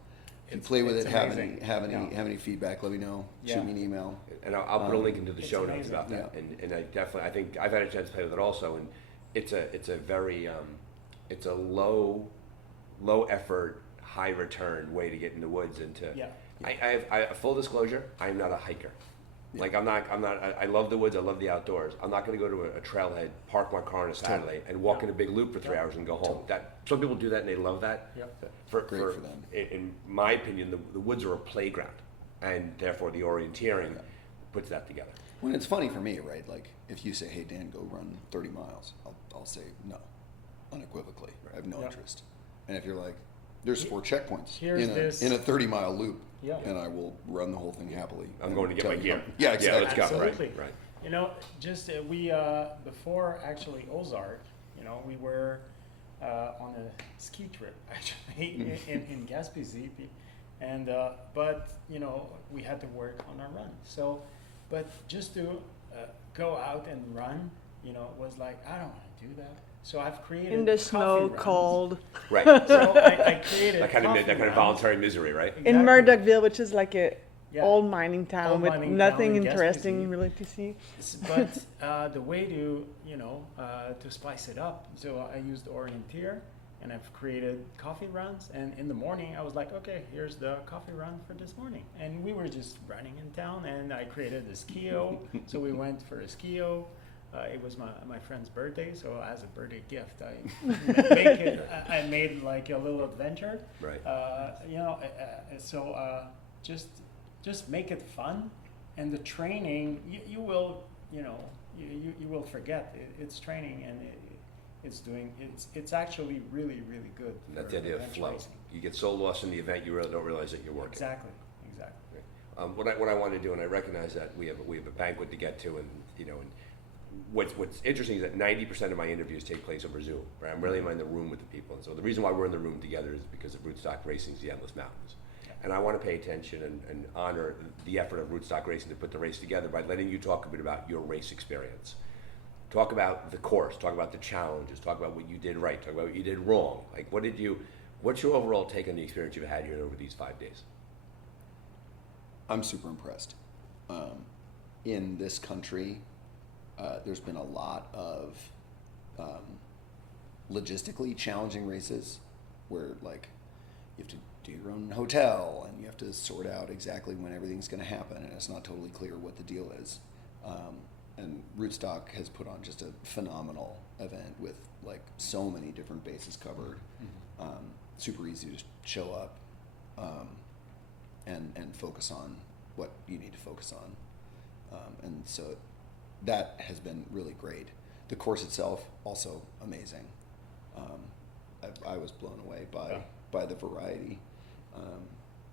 if you play with it, have any feedback, let me know. Yeah. Shoot me an email. And I'll put a link into the It's show notes amazing. about that. Yeah. And I think I've had a chance to play with it also, and it's a very it's a low effort, high return way to get in the woods and to. Yeah. I full disclosure, I'm not a hiker. Yeah. Like I'm not. I love the woods. I love the outdoors. I'm not going to go to a trailhead, park my car on a Saturday, and walk in a big loop for 3 hours and go home. That some people do that and they love that. Yep. Great for them. In my opinion, the woods are a playground, and therefore the orienteering puts that together. When it's funny for me, right? Like if you say, "Hey Dan, go run 30 miles," I'll say no, unequivocally. I have no Yep. interest. And if you're like, "There's 4 checkpoints Here's in a 30-mile loop," Yeah. and I will run the whole thing happily. I'm and going to get tell my you gear. how- Yeah, exactly. let's go. Absolutely. Right. Just we before actually Ozark, we were on a ski trip actually in Gaspésie, and but we had to work on our run. So, but just to go out and run, was like I don't want to do that. So I've created In the coffee snow, runs. cold. Right. So I created that kind coffee of runs. voluntary misery, right? Exactly. In Murdochville, which is like a Yeah. old mining town Old with mining nothing town in interesting Gaspésie. really to see. But the way to to spice it up, so I used Orienteer, and I've created coffee runs. And in the morning, I was like, okay, here's the coffee run for this morning. And we were just running in town, and I created a skio. So we went for a skio. It was my friend's birthday, so as a birthday gift, I made like a little adventure. Right. So just make it fun, and the training, you will, you will forget it's training, and it's actually really, really good. And that's for the idea of adventure flow. racing. You get so lost in the event, you really don't realize that you're working. Exactly. What I want to do, and I recognize that we have a banquet to get to, and and what's interesting is that 90% of my interviews take place over Zoom. Right, I'm really in the room with the people, and so the reason why we're in the room together is because of Rootstock Racing's The Endless Mountains, and I want to pay attention and honor the effort of Rootstock Racing to put the race together by letting you talk a bit about your race experience. Talk about the course, talk about the challenges, talk about what you did right, talk about what you did wrong. Like, what's your overall take on the experience you've had here over these 5 days? I'm super impressed. In this country, there's been a lot of logistically challenging races where, like, you have to do your own hotel and you have to sort out exactly when everything's going to happen, and it's not totally clear what the deal is. And Rootstock has put on just a phenomenal event with, like, so many different bases covered. Super easy to show up and focus on what you need to focus on. And so that has been really great. The course itself, also amazing. I was blown away by the variety.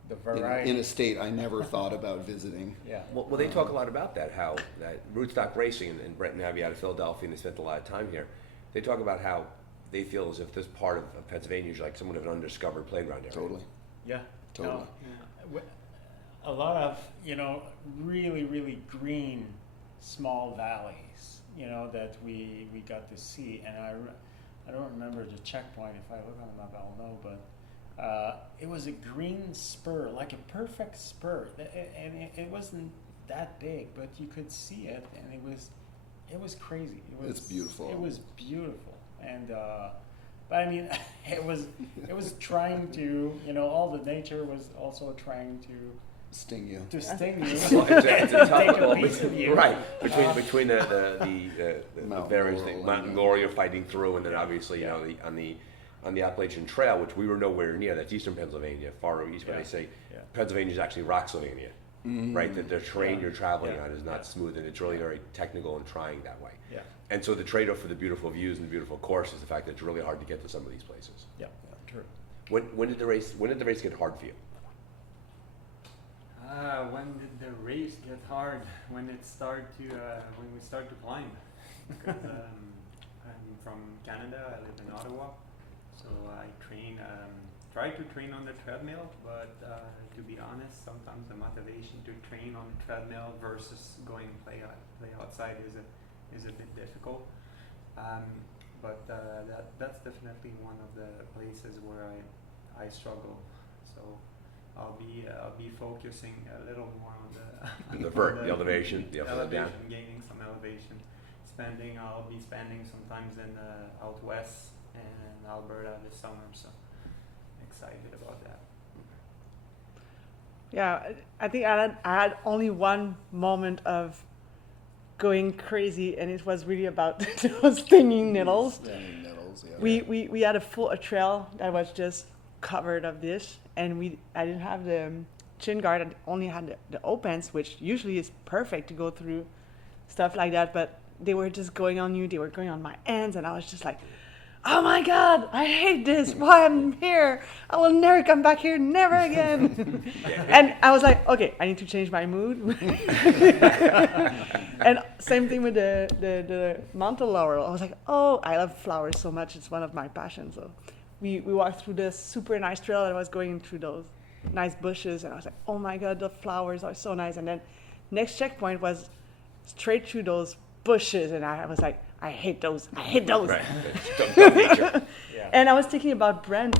The variety. In a state I never thought about visiting. Yeah. Well, they talk a lot about that, how that Rootstock Racing, and Brett and Abby out of Philadelphia, and they spent a lot of time here. They talk about how they feel as if this part of Pennsylvania is like somewhat of an undiscovered playground area. Totally. Yeah. Totally. No, a lot of, really, really green, small valleys, that we got to see. And I don't remember the checkpoint. If I look on the map, I'll know. But it was a green spur, like a perfect spur. And it wasn't that big, but you could see it. And it was crazy. It's beautiful. It was beautiful. And but I mean, it was trying to, all the nature was also trying to Sting you. sting you. Well, it's a tough Take a call, piece of you. right? Between the Mountain various Laurel things, Mountain and Glory you're fighting through, and then obviously Yeah. on the Appalachian Trail, which we were nowhere near. That's eastern Pennsylvania, far east. But Yeah. they say Yeah. Pennsylvania is actually Rocksylvania, right? That the terrain Yeah. you're traveling Yeah. on is not Yeah. smooth, and it's really very technical and trying that way. Yeah. And so the trade-off for the beautiful views and the beautiful course is the fact that it's really hard to get to some of these places. Yeah. True. When did the race get hard for you? When did the race get hard? When we start to climb. Because I'm from Canada. I live in Ottawa, so I try to train on the treadmill. But to be honest, sometimes the motivation to train on the treadmill versus going play outside is a bit difficult. But that's definitely one of the places where I struggle. So I'll be focusing a little more on the The elevation, the up and down. gaining some elevation. I'll be spending sometimes in out west and Alberta this summer, so excited about that. Yeah, I think I had only one moment of going crazy, and it was really about those stinging needles. Stinging nettles, yeah. We had a trail that was just covered of this, and I didn't have the chin guard. I only had the opens, which usually is perfect to go through stuff like that, but they were just going on you. They were going on my ends, and I was just like, oh my God, I hate this. Why I'm here? I will never come back here, never again. And I was like, okay, I need to change my mood. And same thing with the mountain laurel. I was like, oh, I love flowers so much. It's one of my passions. So we walked through this super nice trail, and I was going through those nice bushes, and I was like, oh my God, the flowers are so nice. And then next checkpoint was straight through those bushes, and I was like, I hate those. Right. Yeah. And I was thinking about Brent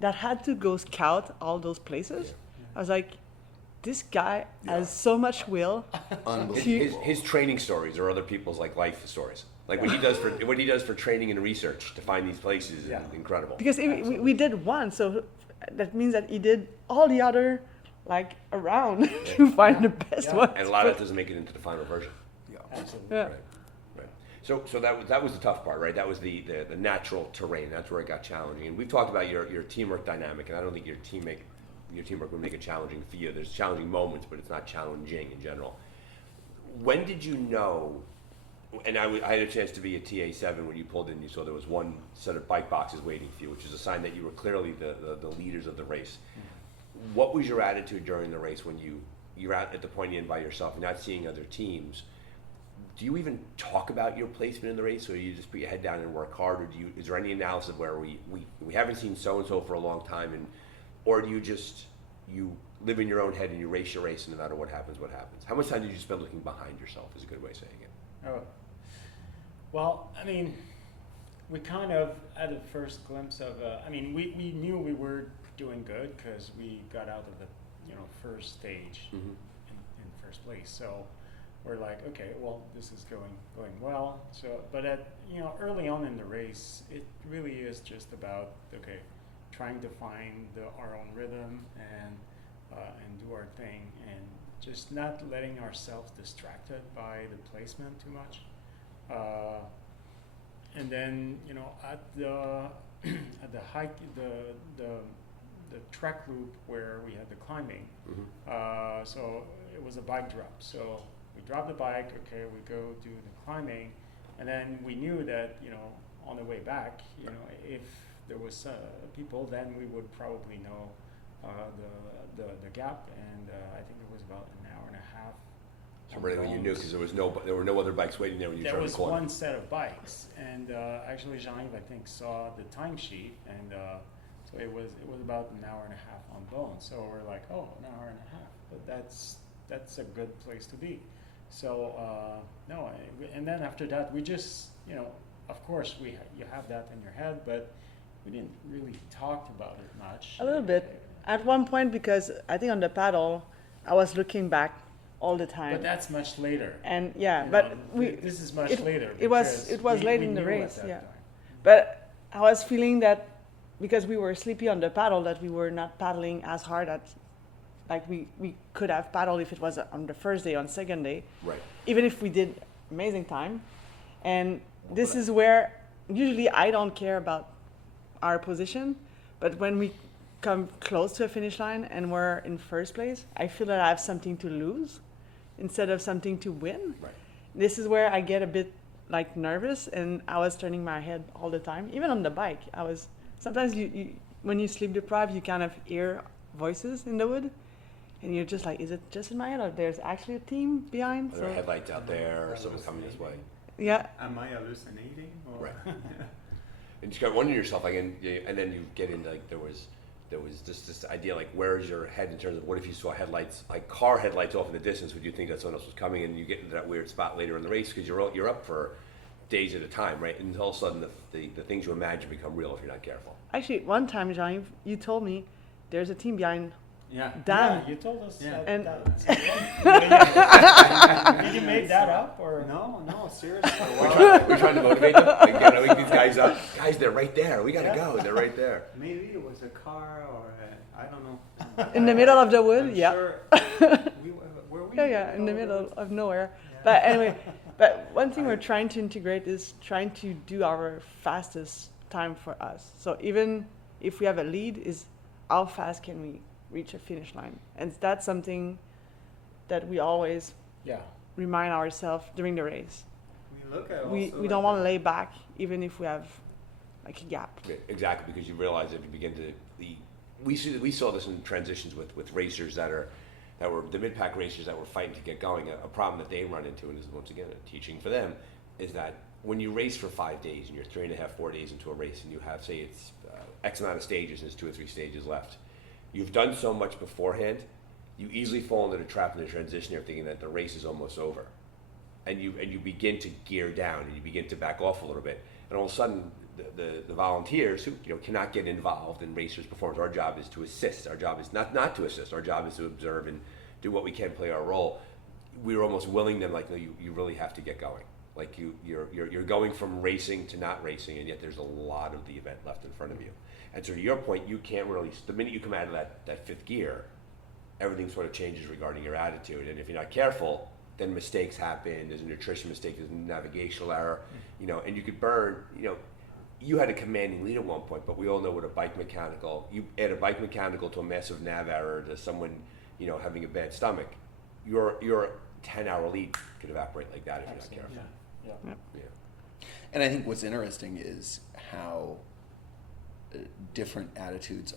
that had to go scout all those places. I was like, this guy has so much will. Unbelievable. His training stories are other people's life stories. Like what he does for training and research to find these places is incredible. Because we did one, so that means that he did all the other around to find the best one. And a lot of it doesn't make it into the final version. Absolutely. Yeah. Right. So that was the tough part, right? That was the natural terrain. That's where it got challenging. And we've talked about your teamwork dynamic, and I don't think your teamwork would make it challenging for you. There's challenging moments, but it's not challenging in general. When did you know? And I had a chance to be a TA7 when you pulled in. You saw there was one set of bike boxes waiting for you, which is a sign that you were clearly the leaders of the race. What was your attitude during the race when you're out at the point in by yourself, you're not seeing other teams? Do you even talk about your placement in the race, or you just put your head down and work hard, or is there any analysis where we haven't seen so and so for a long time, or do you live in your own head and you race your race, and no matter what happens? How much time did you spend looking behind yourself? Is a good way of saying it. Oh, well, I mean, we kind of had a first glimpse of. We knew we were doing good because we got out of the first stage in first place. So we're like, okay, well, this is going well. So, but early on in the race, it really is just about trying to find our own rhythm and do our thing, and just not letting ourselves distracted by the placement too much. And then at the at the hike, the trek loop where we had the climbing, so it was a bike drop. So we dropped the bike. Okay, we go do the climbing, and then we knew that on the way back, if there was people, then we would probably know the gap, and I think it was about an hour and a half. So really, when you knew, because there were no other bikes waiting there when you turned the corner. There was one set of bikes, and actually Jean-Yves, I think, saw the timesheet, and so it was about an hour and a half on bone. So we're like, oh, an hour and a half, but that's a good place to be. So and then after that, we just of course you have that in your head, but we didn't really talk about it much. A little bit at one point, because I think on the paddle, I was looking back all the time. But that's much later. And but this is much later. It was late in the race, time. But I was feeling that because we were sleepy on the paddle, that we were not paddling as hard as like we could have paddled if it was on the first day, on second day. Right. Even if we did amazing time. And this is where usually I don't care about our position, but when we come close to a finish line and we're in first place, I feel that I have something to lose instead of something to win. Right. This is where I get a bit like nervous, and I was turning my head all the time. Even on the bike, I was sometimes you when you sleep deprived, you kind of hear voices in the wood, and you're just like, is it just in my head, or there's actually a team behind? Are there headlights out there, or someone coming this way? Yeah. Am I hallucinating? Or? Right. And you start wondering yourself, like, and then you get into like there was just this idea, like, where's your head in terms of what if you saw headlights, like car headlights off in the distance? Would you think that someone else was coming? And you get into that weird spot later in the race because you're up for days at a time, right? And all of a sudden the things you imagine become real if you're not careful. Actually, one time, Jean, you told me there's a team behind. Yeah. Dan. Yeah, you told us. Yeah. And did you make that up, or No, seriously. We're trying to motivate them. Like, wake these guys up. Guys, they're right there. We gotta go. They're right there. Maybe it was a car, or I don't know. in the middle of the wood, I'm yeah. Sure were we? Yeah, in the middle of nowhere. But anyway, but one thing we're trying to integrate is trying to do our fastest time for us. So even if we have a lead, is how fast can we reach a finish line? And that's something that we always remind ourselves during the race. We look at We don't want to lay back, even if we have like a gap. Yeah, exactly, because you realize if you begin to we saw this in transitions with racers that were the mid-pack racers that were fighting to get going. A problem that they run into, and this is once again a teaching for them, is that when you race for 5 days and you're 3.5, 4 days into a race, and you have, say, it's X amount of stages and there's 2 or 3 stages left, you've done so much beforehand, you easily fall into the trap in the transition here, thinking that the race is almost over, and you begin to gear down and you begin to back off a little bit, and all of a sudden the volunteers who cannot get involved in racers' performance. Our job is to assist. Our job is not to assist. Our job is to observe and do what we can, play our role. We were almost willing them, like, no, you really have to get going. Like you're going from racing to not racing, and yet there's a lot of the event left in front of you. And so to your point, you can't really, the minute you come out of that fifth gear, everything sort of changes regarding your attitude. And if you're not careful, then mistakes happen. There's a nutrition mistake, there's a navigational error, and you could burn, you had a commanding lead at one point, but we all know what a bike mechanical, you add a bike mechanical to a massive nav error to someone, having a bad stomach. Your 10-hour lead could evaporate like that if Absolutely. you're not careful. Yeah. Yeah. And I think what's interesting is how different attitudes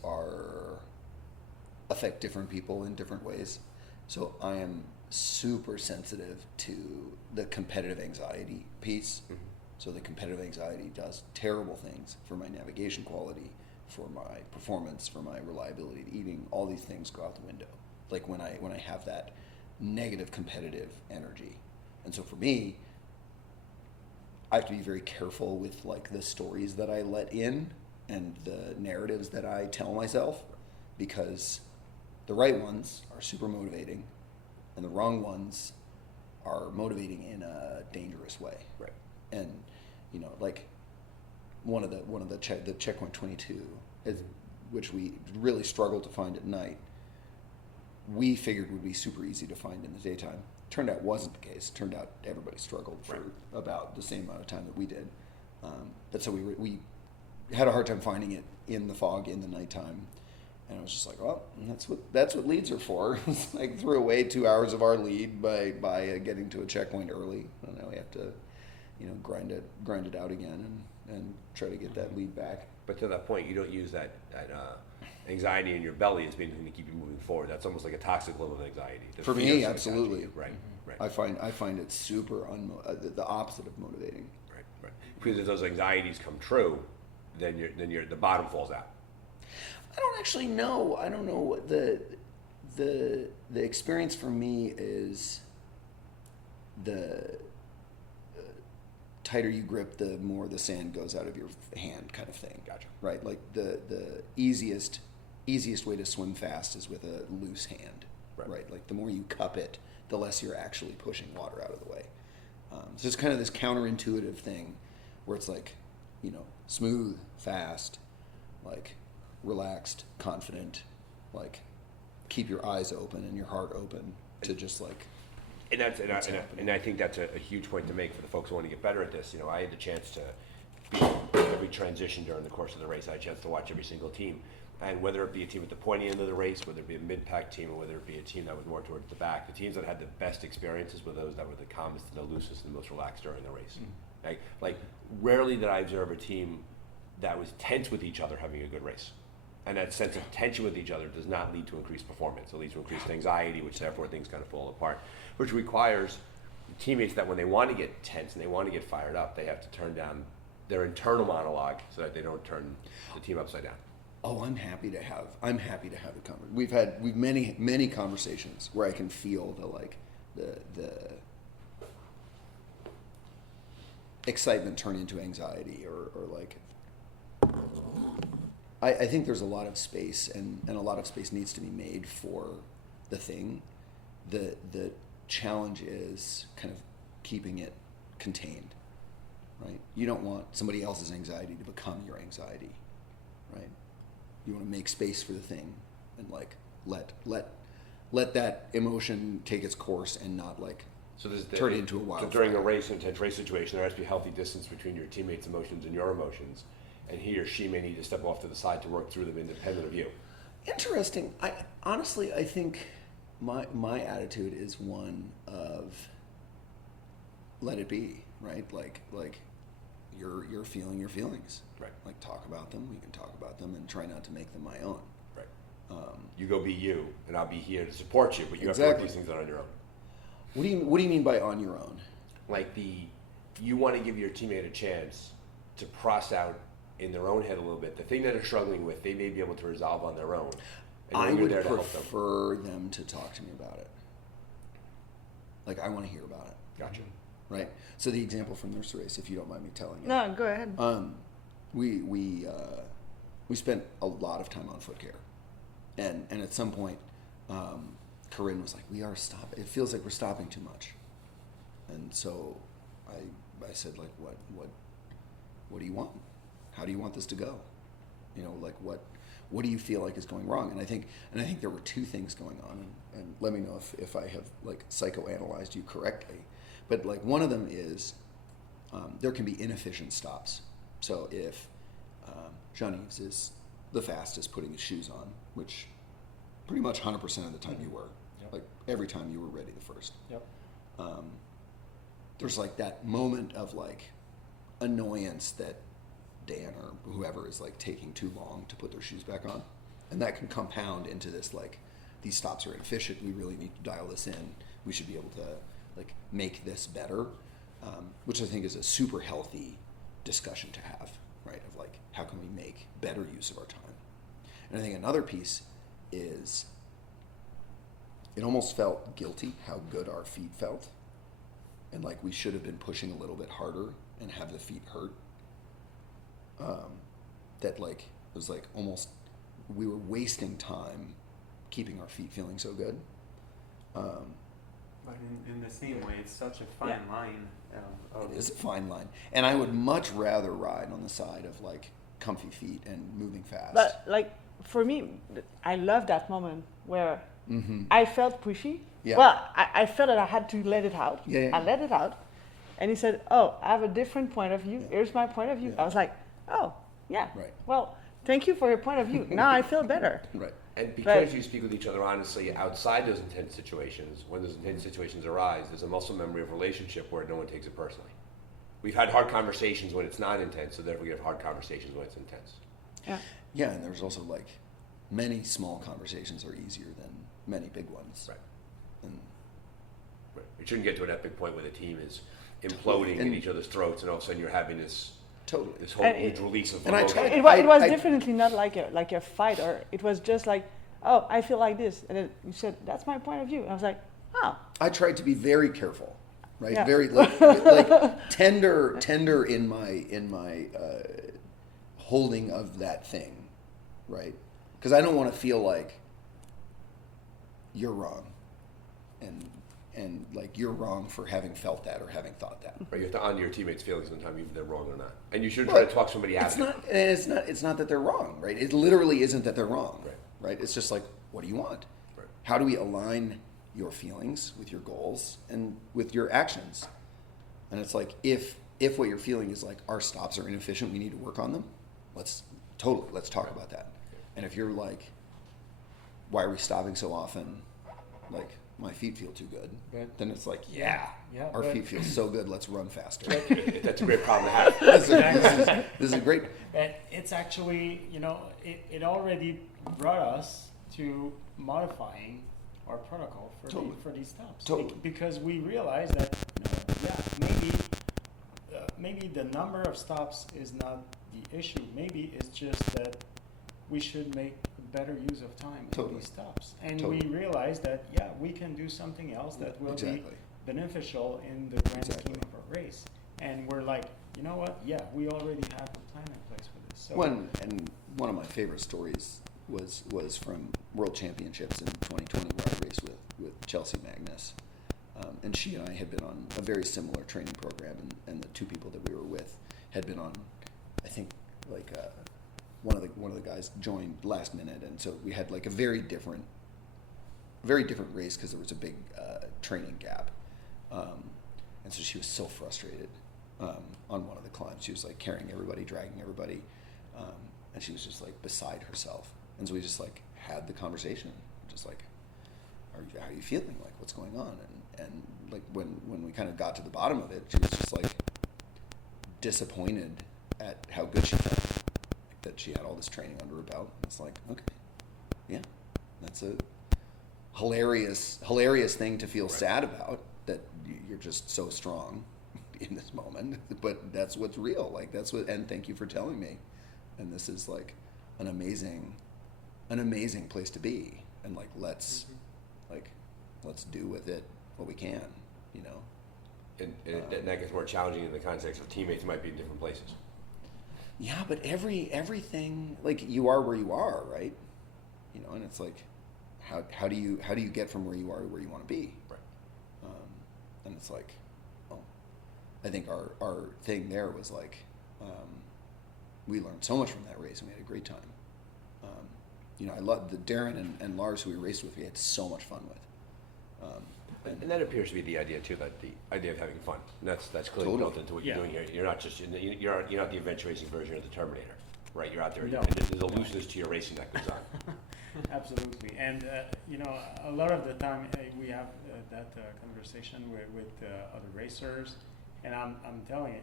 affect different people in different ways. So I am super sensitive to the competitive anxiety piece. Mhm. So the competitive anxiety does terrible things for my navigation quality, for my performance, for my reliability to eating. All these things go out the window. Like when I have that negative competitive energy. And so for me, I have to be very careful with like the stories that I let in and the narratives that I tell myself, because the right ones are super motivating and the wrong ones are motivating in a dangerous way. Right. And like one of the checkpoint 22 is, which we really struggled to find at night, we figured would be super easy to find in the daytime. Turned out wasn't the case. Turned out everybody struggled for about the same amount of time that we did. But so we had a hard time finding it in the fog in the nighttime. And I was just like, well, that's what leads are for. It's like threw away 2 hours of our lead by getting to a checkpoint early. And now we have to, grind it out again and try to get that lead back. But to that point, you don't use that anxiety in your belly as being something to keep you moving forward. That's almost like a toxic level of anxiety. The For fear me, of absolutely. attaching. Right, right. I find it super the opposite of motivating. Right. Because if those anxieties come true, then the bottom falls out. I don't actually know. I don't know what the experience for me is. The tighter you grip, the more the sand goes out of your hand, kind of thing. Gotcha. Right. Like the easiest way to swim fast is with a loose hand. Right. Like the more you cup it, the less you're actually pushing water out of the way. So it's kind of this counterintuitive thing where it's like, smooth, fast, like relaxed, confident, like keep your eyes open and your heart open to just like. And I think that's a huge point to make for the folks who want to get better at this. I had the chance to be every transition during the course of the race. I had a chance to watch every single team. And whether it be a team at the pointy end of the race, whether it be a mid-pack team, or whether it be a team that was more towards the back, the teams that had the best experiences were those that were the calmest and the loosest and the most relaxed during the race. Mm-hmm. Like rarely did I observe a team that was tense with each other having a good race. And that sense of tension with each other does not lead to increased performance. It leads to increased anxiety, which therefore things kind of fall apart, which requires the teammates that when they want to get tense and they want to get fired up, they have to turn down their internal monologue so that they don't turn the team upside down. Oh, I'm happy to have the conversation. We've many conversations where I can feel the excitement turn into anxiety or like. I think there's a lot of space and a lot of space needs to be made for the thing. The challenge is kind of keeping it contained, right? You don't want somebody else's anxiety to become your anxiety, right? You want to make space for the thing and like let that emotion take its course and not like turn it into a wildfire. So during a race, intense race situation, there has to be a healthy distance between your teammates' emotions and your emotions. And he or she may need to step off to the side to work through them independent of you. Interesting. I honestly, I think my attitude is one of let it be, right? Like you're feeling your feelings, right? Like talk about them. We can talk about them and try not to make them my own, right? You go be you, and I'll be here to support you, but you exactly. have to work these things out on your own. What do you mean by on your own? Like you want to give your teammate a chance to process out in their own head a little bit the thing that they're struggling with. They may be able to resolve on their own. And I would prefer them to talk to me about it. Like I want to hear about it. Gotcha. Right. So the example from this race, if you don't mind me telling you. No, go ahead. We spent a lot of time on foot care, and at some point, Corinne was like, "We are stopping. It feels like we're stopping too much," and so I said, like, what do you want? How do you want this to go? Like what do you feel like is going wrong? And I think there were two things going on, and let me know if I have like psychoanalyzed you correctly. But like one of them is there can be inefficient stops. So if Jean-Yves is the fastest putting his shoes on, which pretty much 100% of the time you were, Yep. like every time you were ready the first. Yep. there's like that moment of like annoyance that Dan or whoever is like taking too long to put their shoes back on, and that can compound into this like, these stops are inefficient, we really need to dial this in, we should be able to like make this better, which I think is a super healthy discussion to have, right? Of like, how can we make better use of our time? And I think another piece is, it almost felt guilty how good our feet felt, and like we should have been pushing a little bit harder and have the feet hurt. That like, it was like almost, we were wasting time keeping our feet feeling so good. But in the same way, it's such a fine line. It is a fine line. And I would much rather ride on the side of like comfy feet and moving fast. But like for me, I love that moment where I felt pushy. Yeah. Well, I felt that I had to let it out. Yeah, yeah. I let it out. And he said, oh, I have a different point of view. Here's my point of view. Yeah. I was like, oh, yeah. Right. Well, thank you for your point of view. Now I feel better. Right. And because Right. you speak with each other honestly outside those intense situations, when those intense situations arise, there's a muscle memory of relationship where no one takes it personally. We've had hard conversations when it's not intense, so therefore we have hard conversations when it's intense. Yeah. Yeah, and there's also like, many small conversations are easier than many big ones. Right. And Right. It shouldn't get to an epic point where the team is imploding in And- each other's throats, and all of a sudden you're having this totally. whole And huge release of and I emotion. tried- It was I- definitely not like a fight, or it was just like, oh, I feel like this. And then you said, that's my point of view. And I was like, oh. I tried to be very careful, right? Yeah. Very like tender in my holding of that thing, right? Because I don't want to feel like you're wrong, and like you're wrong for having felt that or having thought that. Right, you have to honor your teammates' feelings sometimes, even if they're wrong or not. And you shouldn't Well, try to talk somebody out It's of it. not, and it's not that they're wrong, right? It literally isn't that they're wrong, Right. right? It's just like, what do you want? Right. How do we align your feelings with your goals and with your actions? And it's like, if what you're feeling is like, our stops are inefficient, we need to work on them, let's talk about that. And if you're like, why are we stopping so often? Like, my feet feel too good. But- Then it's like, Yeah, our but- feet feel so good, let's run faster. That's a great problem to have. This is a great. And it's actually, it already brought us to modifying our protocol for, Totally. for these stops. Totally. Because we realized that, maybe the number of stops is not the issue. Maybe it's just that we should make better use of time in Totally. these stops. And Totally. we realized that, we can do something else that will be Exactly. beneficial in the grand Exactly. scheme of our race. And we're like, you know what? Yeah, we already have a plan in place for this. So One of my favorite stories was from World Championships in 2020, where I raced with Chelsea Magnus, and she and I had been on a very similar training program, and the two people that we were with had been on, I think, like one of the guys joined last minute, and so we had like a very different race because there was a big training gap, and so she was so frustrated on one of the climbs. She was like carrying everybody, dragging everybody, and she was just like beside herself. And so we just like had the conversation, just like, how are you feeling? Like, what's going on? And like when we kind of got to the bottom of it, she was just like disappointed at how good she felt, like that she had all this training under her belt. And it's like, okay, yeah, that's a hilarious thing to feel sad about, that you're just so strong in this moment, but that's what's real. Like, and thank you for telling me. And this is like an amazing place to be. And like, let's do with it what we can, And that gets more challenging in the context of teammates who might be in different places. Yeah, but everything, like, you are where you are, right? And it's like, how do you get from where you are to where you want to be? Right. And it's like, I think our thing there was like, we learned so much from that race, and we had a great time. I love the Darren and Lars who we raced with. We had so much fun with. And that appears to be the idea too, that the idea of having fun. And that's clearly Totally. built into what you're Yeah. doing here. You're not just you're not the adventure racing version of the Terminator, right? You're out there, No. and there's a looseness to your racing that goes on. Absolutely. And, a lot of the time we have that conversation with other racers, and I'm telling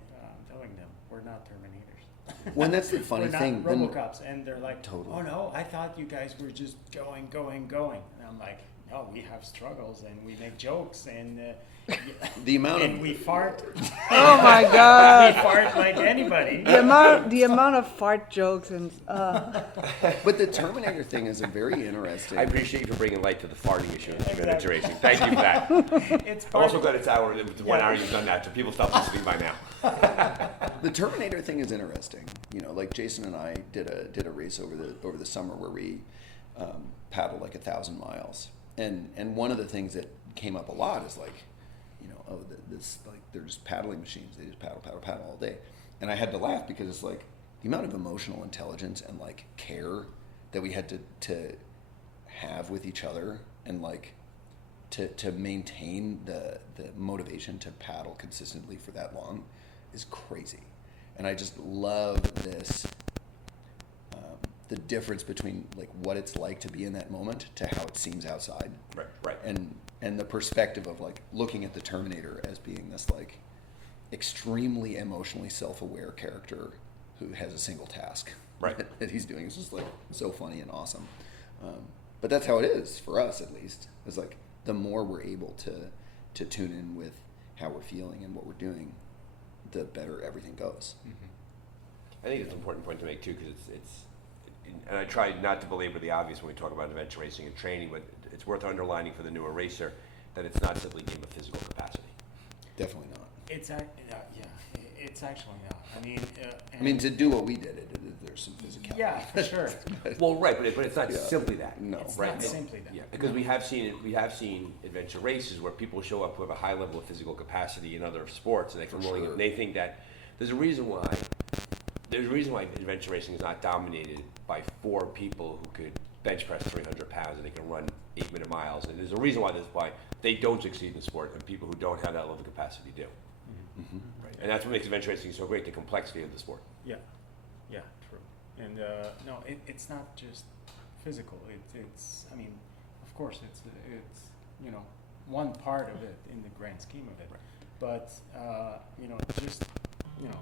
them we're not Terminators. Well, that's the funny we're thing. not RoboCops, and they're like, Totally. "Oh no, I thought you guys were just going," and I'm like, "No, we have struggles, and we make jokes, and The amount and of we fart." Oh my We God. fart like anybody. The amount of fart jokes and but the Terminator thing is a very interesting. I appreciate you for bringing light to the farting issue in Exactly. adventure racing. Thank you for that. It's I'm part also glad it's hour, it's 1 hour you've done that, so people stop listening by now. The Terminator thing is interesting. You know, like Jason and I did a race over the summer where we paddled like 1,000 miles, and one of the things that came up a lot is like, you know, oh, this like they're just paddling machines. They just paddle all day, and I had to laugh because it's like the amount of emotional intelligence and like care that we had to have with each other, and like to maintain the motivation to paddle consistently for that long is crazy. And I just love this, the difference between like what it's like to be in that moment to how it seems outside. Right. And the perspective of like looking at the Terminator as being this like extremely emotionally self-aware character who has a single task Right. that he's doing is just like so funny and awesome. But that's how it is for us, at least. It's like the more we're able to tune in with how we're feeling and what we're doing, the better everything goes. I think it's an important point to make too, because it's and I try not to belabor the obvious when we talk about adventure racing and training, but it's worth underlining for the newer racer that it's not simply a game of physical capacity. Definitely not. It's it's actually not. I mean, to do what we did, there's some physicality. yeah, for sure. Well, right, but it's not Yeah. simply that. No. It's Right. not simply that. Yeah, because we have seen adventure races where people show up who have a high level of physical capacity in other sports, and Sure. they think that there's a reason why adventure racing is not dominated by 4 people who could bench press 300 pounds and they can run 8-minute miles, and there's a reason why they don't succeed in the sport, and people who don't have that level of capacity do. Mm-hmm. Right. And that's what makes adventure racing so great, the complexity of the sport. Yeah, true. And no, it's not just physical. It's I mean, of course, it's you know, one part of it in the grand scheme of it. Right. But you know, just you know,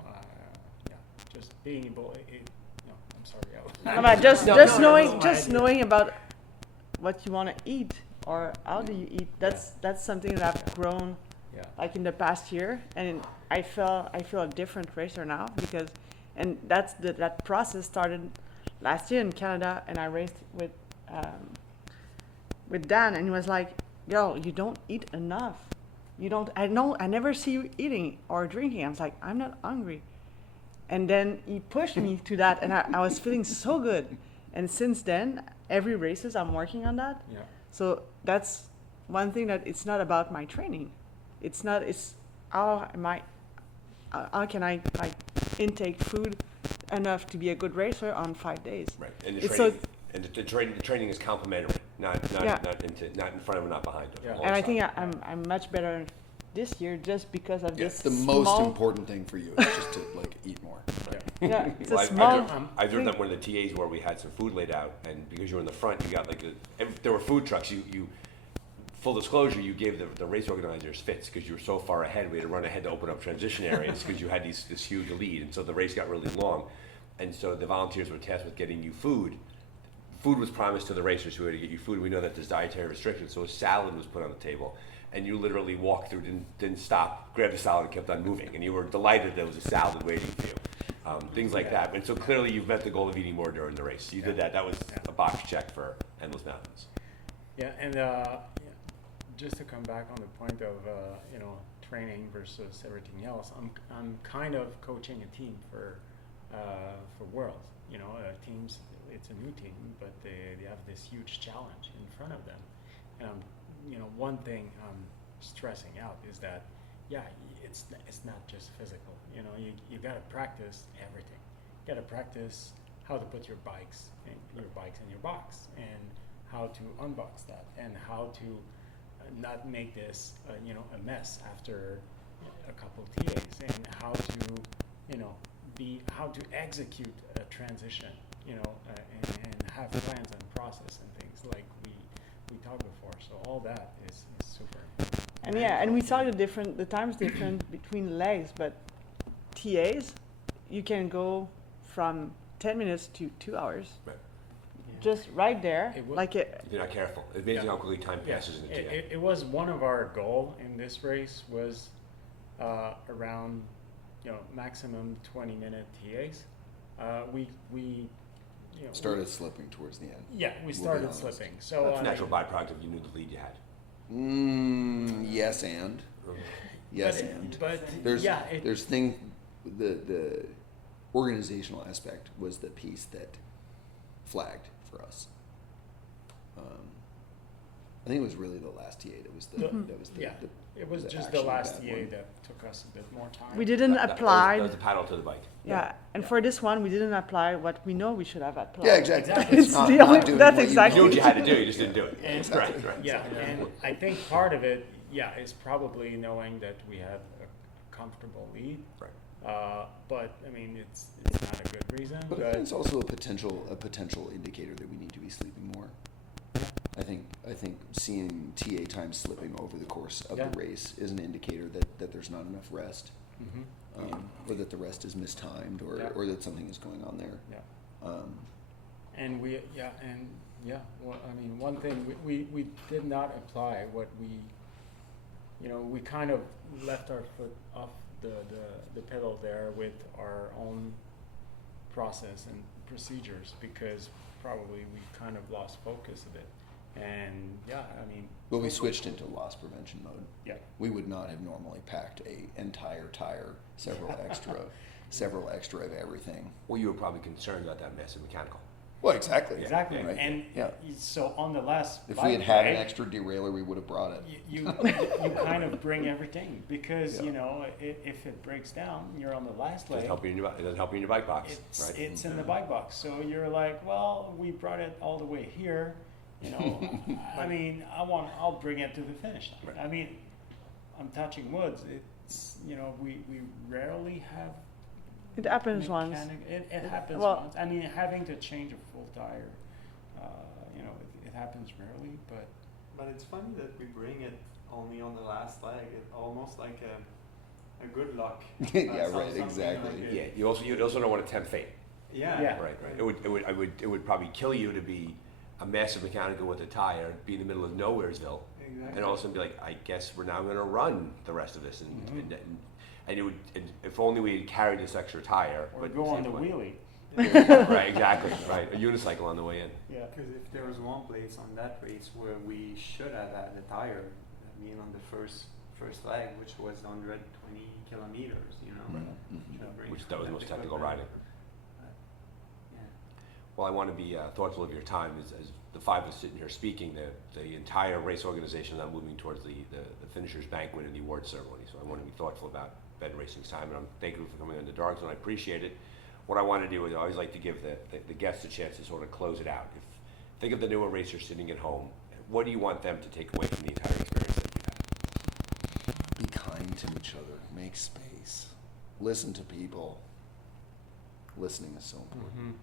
yeah, just being able. No, I'm sorry. about just No, just no, no, knowing no, just I- knowing about what you want to eat or how do you eat. That's something that I've grown Yeah. like in the past year, and I feel a different racer now because, and that process started last year in Canada, and I raced with Dan, and he was like, "Yo, you don't eat enough. You don't. I never see you eating or drinking." I was like, "I'm not hungry," and then he pushed me to that, and I was feeling so good, and since then, every races I'm working on that. Yeah. So that's one thing that it's not about my training. It's how can I like intake food enough to be a good racer on 5 days. Right. And It's the training is complementary, not Yeah. not in front of and not behind them. Yeah. And I think alongside. I'm much better this year just because of Yes, this the most small, important thing for you is just to like eat more. Yeah, it's Well, a small I've driven thing. up one of the TAs where we had some food laid out, and because you were in the front, you got like there were food trucks. You full disclosure, you gave the race organizers fits because you were so far ahead. We had to run ahead to open up transition areas because you had this huge lead, and so the race got really long. And so the volunteers were tasked with getting you food. Food was promised to the racers who had to get you food. We know that there's dietary restrictions, so a salad was put on the table. And you literally walked through, didn't stop, grabbed the salad and kept on moving. And you were delighted there was a salad waiting for you. Things like that. And so clearly you've met the goal of eating more during the race. You did that. That was a box check for Endless Mountains. Yeah, and just to come back on the point of you know, training versus everything else, I'm kind of coaching a team for Worlds. You know, teams. It's a new team, but they have this huge challenge in front of them. And you know, one thing I'm stressing out is that it's not just physical. You know, you got to practice everything. You got to practice how to put your bikes in your box, and how to unbox that, and how to not make this you know, a mess after a couple TAs, and how to you know, how to execute a transition, you know, and have plans and process and things like we talked before. So all that is super. And yeah, and we saw the times different between legs, but TAs, you can go from 10 minutes to 2 hours. Right. Yeah. Just right there, It would- like it. If you're not careful, it's amazing Yeah. how quickly time passes in the TA. It was one of our goal in this race was around, maximum 20-minute TAs. We Started slipping towards the end. Yeah, we be started honest. slipping. So That's a natural byproduct of you knew the lead you had. Yes, and yes, and but there's yeah, there's the organizational aspect was the piece that flagged for us. I think it was really the last TA that was the it was the just the actually last bad TA one. that took us a bit more time. We didn't apply. That was the paddle to the bike. Yeah, and for this one, we didn't apply what we know we should have applied. Yeah, exactly. Exactly. It's the only- doing that's what you exactly- You knew know. what you had to do, you just didn't do it. And- Right, right. Yeah, and I think part of it, is probably knowing that we have a comfortable lead. Right. But I mean, it's not a good reason. But I think it's also a potential indicator that we need to be sleeping more. I think seeing TA time slipping over the course of Yeah. the race is an indicator that there's not enough rest, Mhm. or that the rest is mistimed, Yeah. or that something is going on there. Yeah. Um, And well, I mean, one thing we did not apply what we kind of left our foot off the pedal there with our own process and procedures because probably we kind of lost focus of it. And I mean. but we switched into loss prevention mode. Yeah. We would not have normally packed a entire tire, several extra of everything. Well, you were probably concerned about that massive mechanical. Well, exactly. Exactly. Right. And Yeah. so on the last. If we had had an ride, extra derailleur, we would have brought it. you kind of bring everything because Yeah. if it breaks down, you're on the last It doesn't leg. help you in your, it doesn't help you in your bike box, right? It's in the bike box, so you're like, well, we brought it all the way here. I mean, I'll bring it to the finish line. Right. I mean, I'm touching woods. It's we rarely have. It happens once. It happens Well- once. I mean, having to change a full tire, it happens rarely, but. But it's funny that we bring it only on the last leg. It's almost like a good luck. Yeah, right, something exactly. like Yeah, it. you also don't want to tempt fate. Yeah. Yeah. Right, right. It would probably kill you to be a massive mechanical with a tire, be in the middle of Nowheresville, Exactly. and all of a sudden be like, I guess we're now going to run the rest of this, Mhm. and it would, and if only we had carried this extra tire, Or but go on same the point. wheelie. Right, exactly, right. A unicycle on the way in. Yeah. Because if there was one place on that race where we should have had a tire, I mean on the first leg, which was 120 kilometers, Mhm. should have bring Which that was the that most technical equipment. riding. Yeah. Well, I want to be thoughtful of your time as the five of us sitting here speaking. The entire race organization is now moving towards the finishers banquet and the award ceremony. So I want to be thoughtful about Bed Racing's time. And I'm thankful for coming on the Dark Zone. I appreciate it. What I want to do is I always like to give the guests a chance to sort of close it out. Think of the newer racers sitting at home. What do you want them to take away from the entire experience that you've had? Be kind to each other. Make space. Listen to people. Listening is so important. Mhm.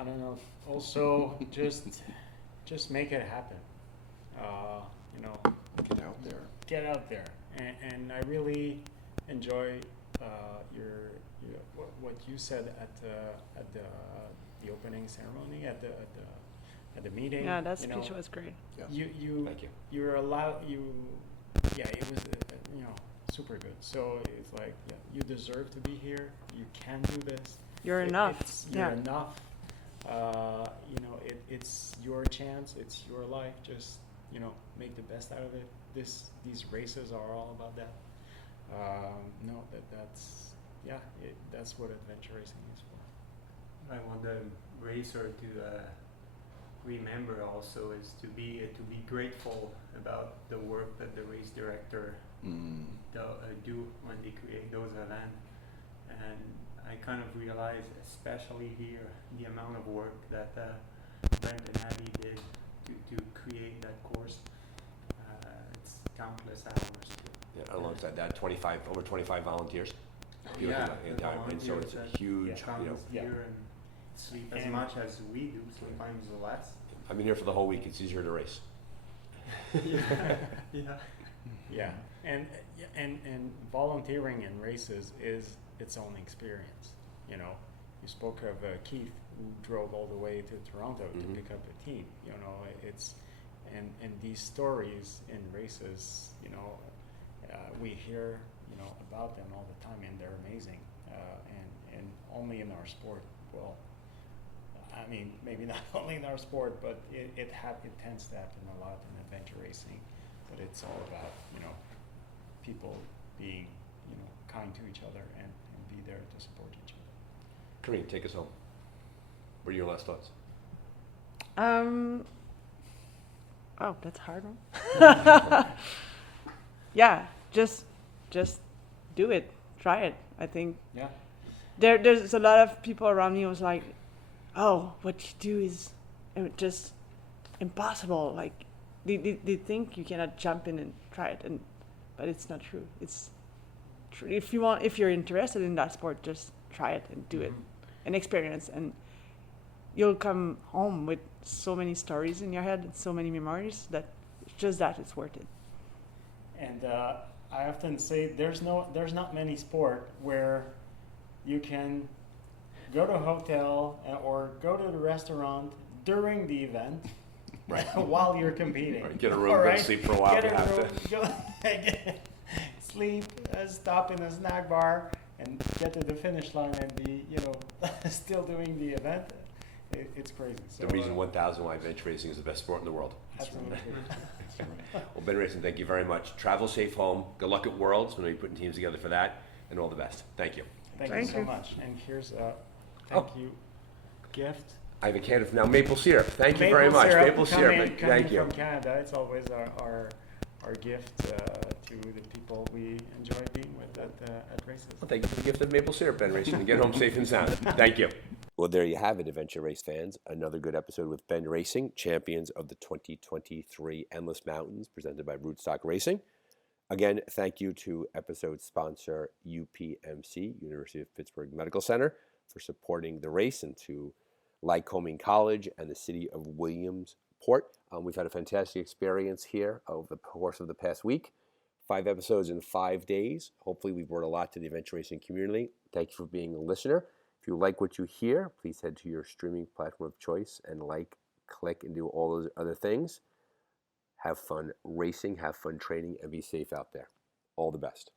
I don't know. Also, just make it happen. Get out there. Get out there, and I really enjoy what you said at the opening ceremony at the meeting. Yeah, that you speech know, was great. Yeah. You Thank you. you're allowed it was super good. So it's like you deserve to be here. You can do this. You're enough. You're Yeah. enough. It's your chance. It's your life. Just make the best out of it. These races are all about that. That's what adventure racing is for. I want the racer to remember also is to be grateful about the work that the race director do when they create those events. And I kind of realize, especially here, the amount of work that Brent and Abby did to create that course. It's countless hours. Yeah, alongside that, over 25 volunteers. Yeah, And so it's a huge, Yeah. Comes Yeah. here and sleep as And- much as we do, sometimes less. I've been here for the whole week. It's easier to race. Yeah. Yeah, and volunteering in races is its own experience. You know, you spoke of Keith, who drove all the way to Toronto to pick up a team. You know, it's and these stories in races. You know, we hear about them all the time, and they're amazing. And only in our sport, well, I mean, maybe not only in our sport, but it tends to happen a lot in adventure racing. But it's all about people being kind to each other and be there to support each other. Karine, take us home. What are your last thoughts? Oh, that's a hard one. Yeah, just do it. Try it. I think Yeah. there's a lot of people around me who was like, oh, what you do is just impossible. Like they think you cannot jump in and try it, but it's not true. It's true. If you're interested in that sport, just try it and do it and experience, and you'll come home with so many stories in your head and so many memories that it's worth it. And I often say there's not many sport where you can go to a hotel or go to the restaurant during the event, right, while you're competing. Right, get a room, go to sleep for a while. Get a room, sleep, stop in a snack bar, and get to the finish line and be still doing the event. It's crazy. So, The reason 1,000 why adventure racing is the best sport in the world. Absolutely. Well, Ben Racing, thank you very much. Travel safe home. Good luck at Worlds. We're going to be putting teams together for that, and all the best. Thank you. Thank you so much. And here's a thank you gift. I have a can of now maple syrup. Thank you very much. Maple syrup. Thank you. From Canada, it's always our gift to the people we enjoy being with at races. Well, thank you for the gift of maple syrup, Ben Racing, and get home safe and sound. Thank you. Well, there you have it, adventure race fans. Another good episode with Ben Racing, champions of the 2023 Endless Mountains, presented by Rootstock Racing. Again, thank you to episode sponsor UPMC, University of Pittsburgh Medical Center, for supporting the race, and to Lycoming College and the city of Williamsport. We've had a fantastic experience here over the course of the past week. 5 episodes in 5 days. Hopefully we've brought a lot to the adventure racing community. Thank you for being a listener. If you like what you hear, please head to your streaming platform of choice and click, and do all those other things. Have fun racing, have fun training, and be safe out there. All the best.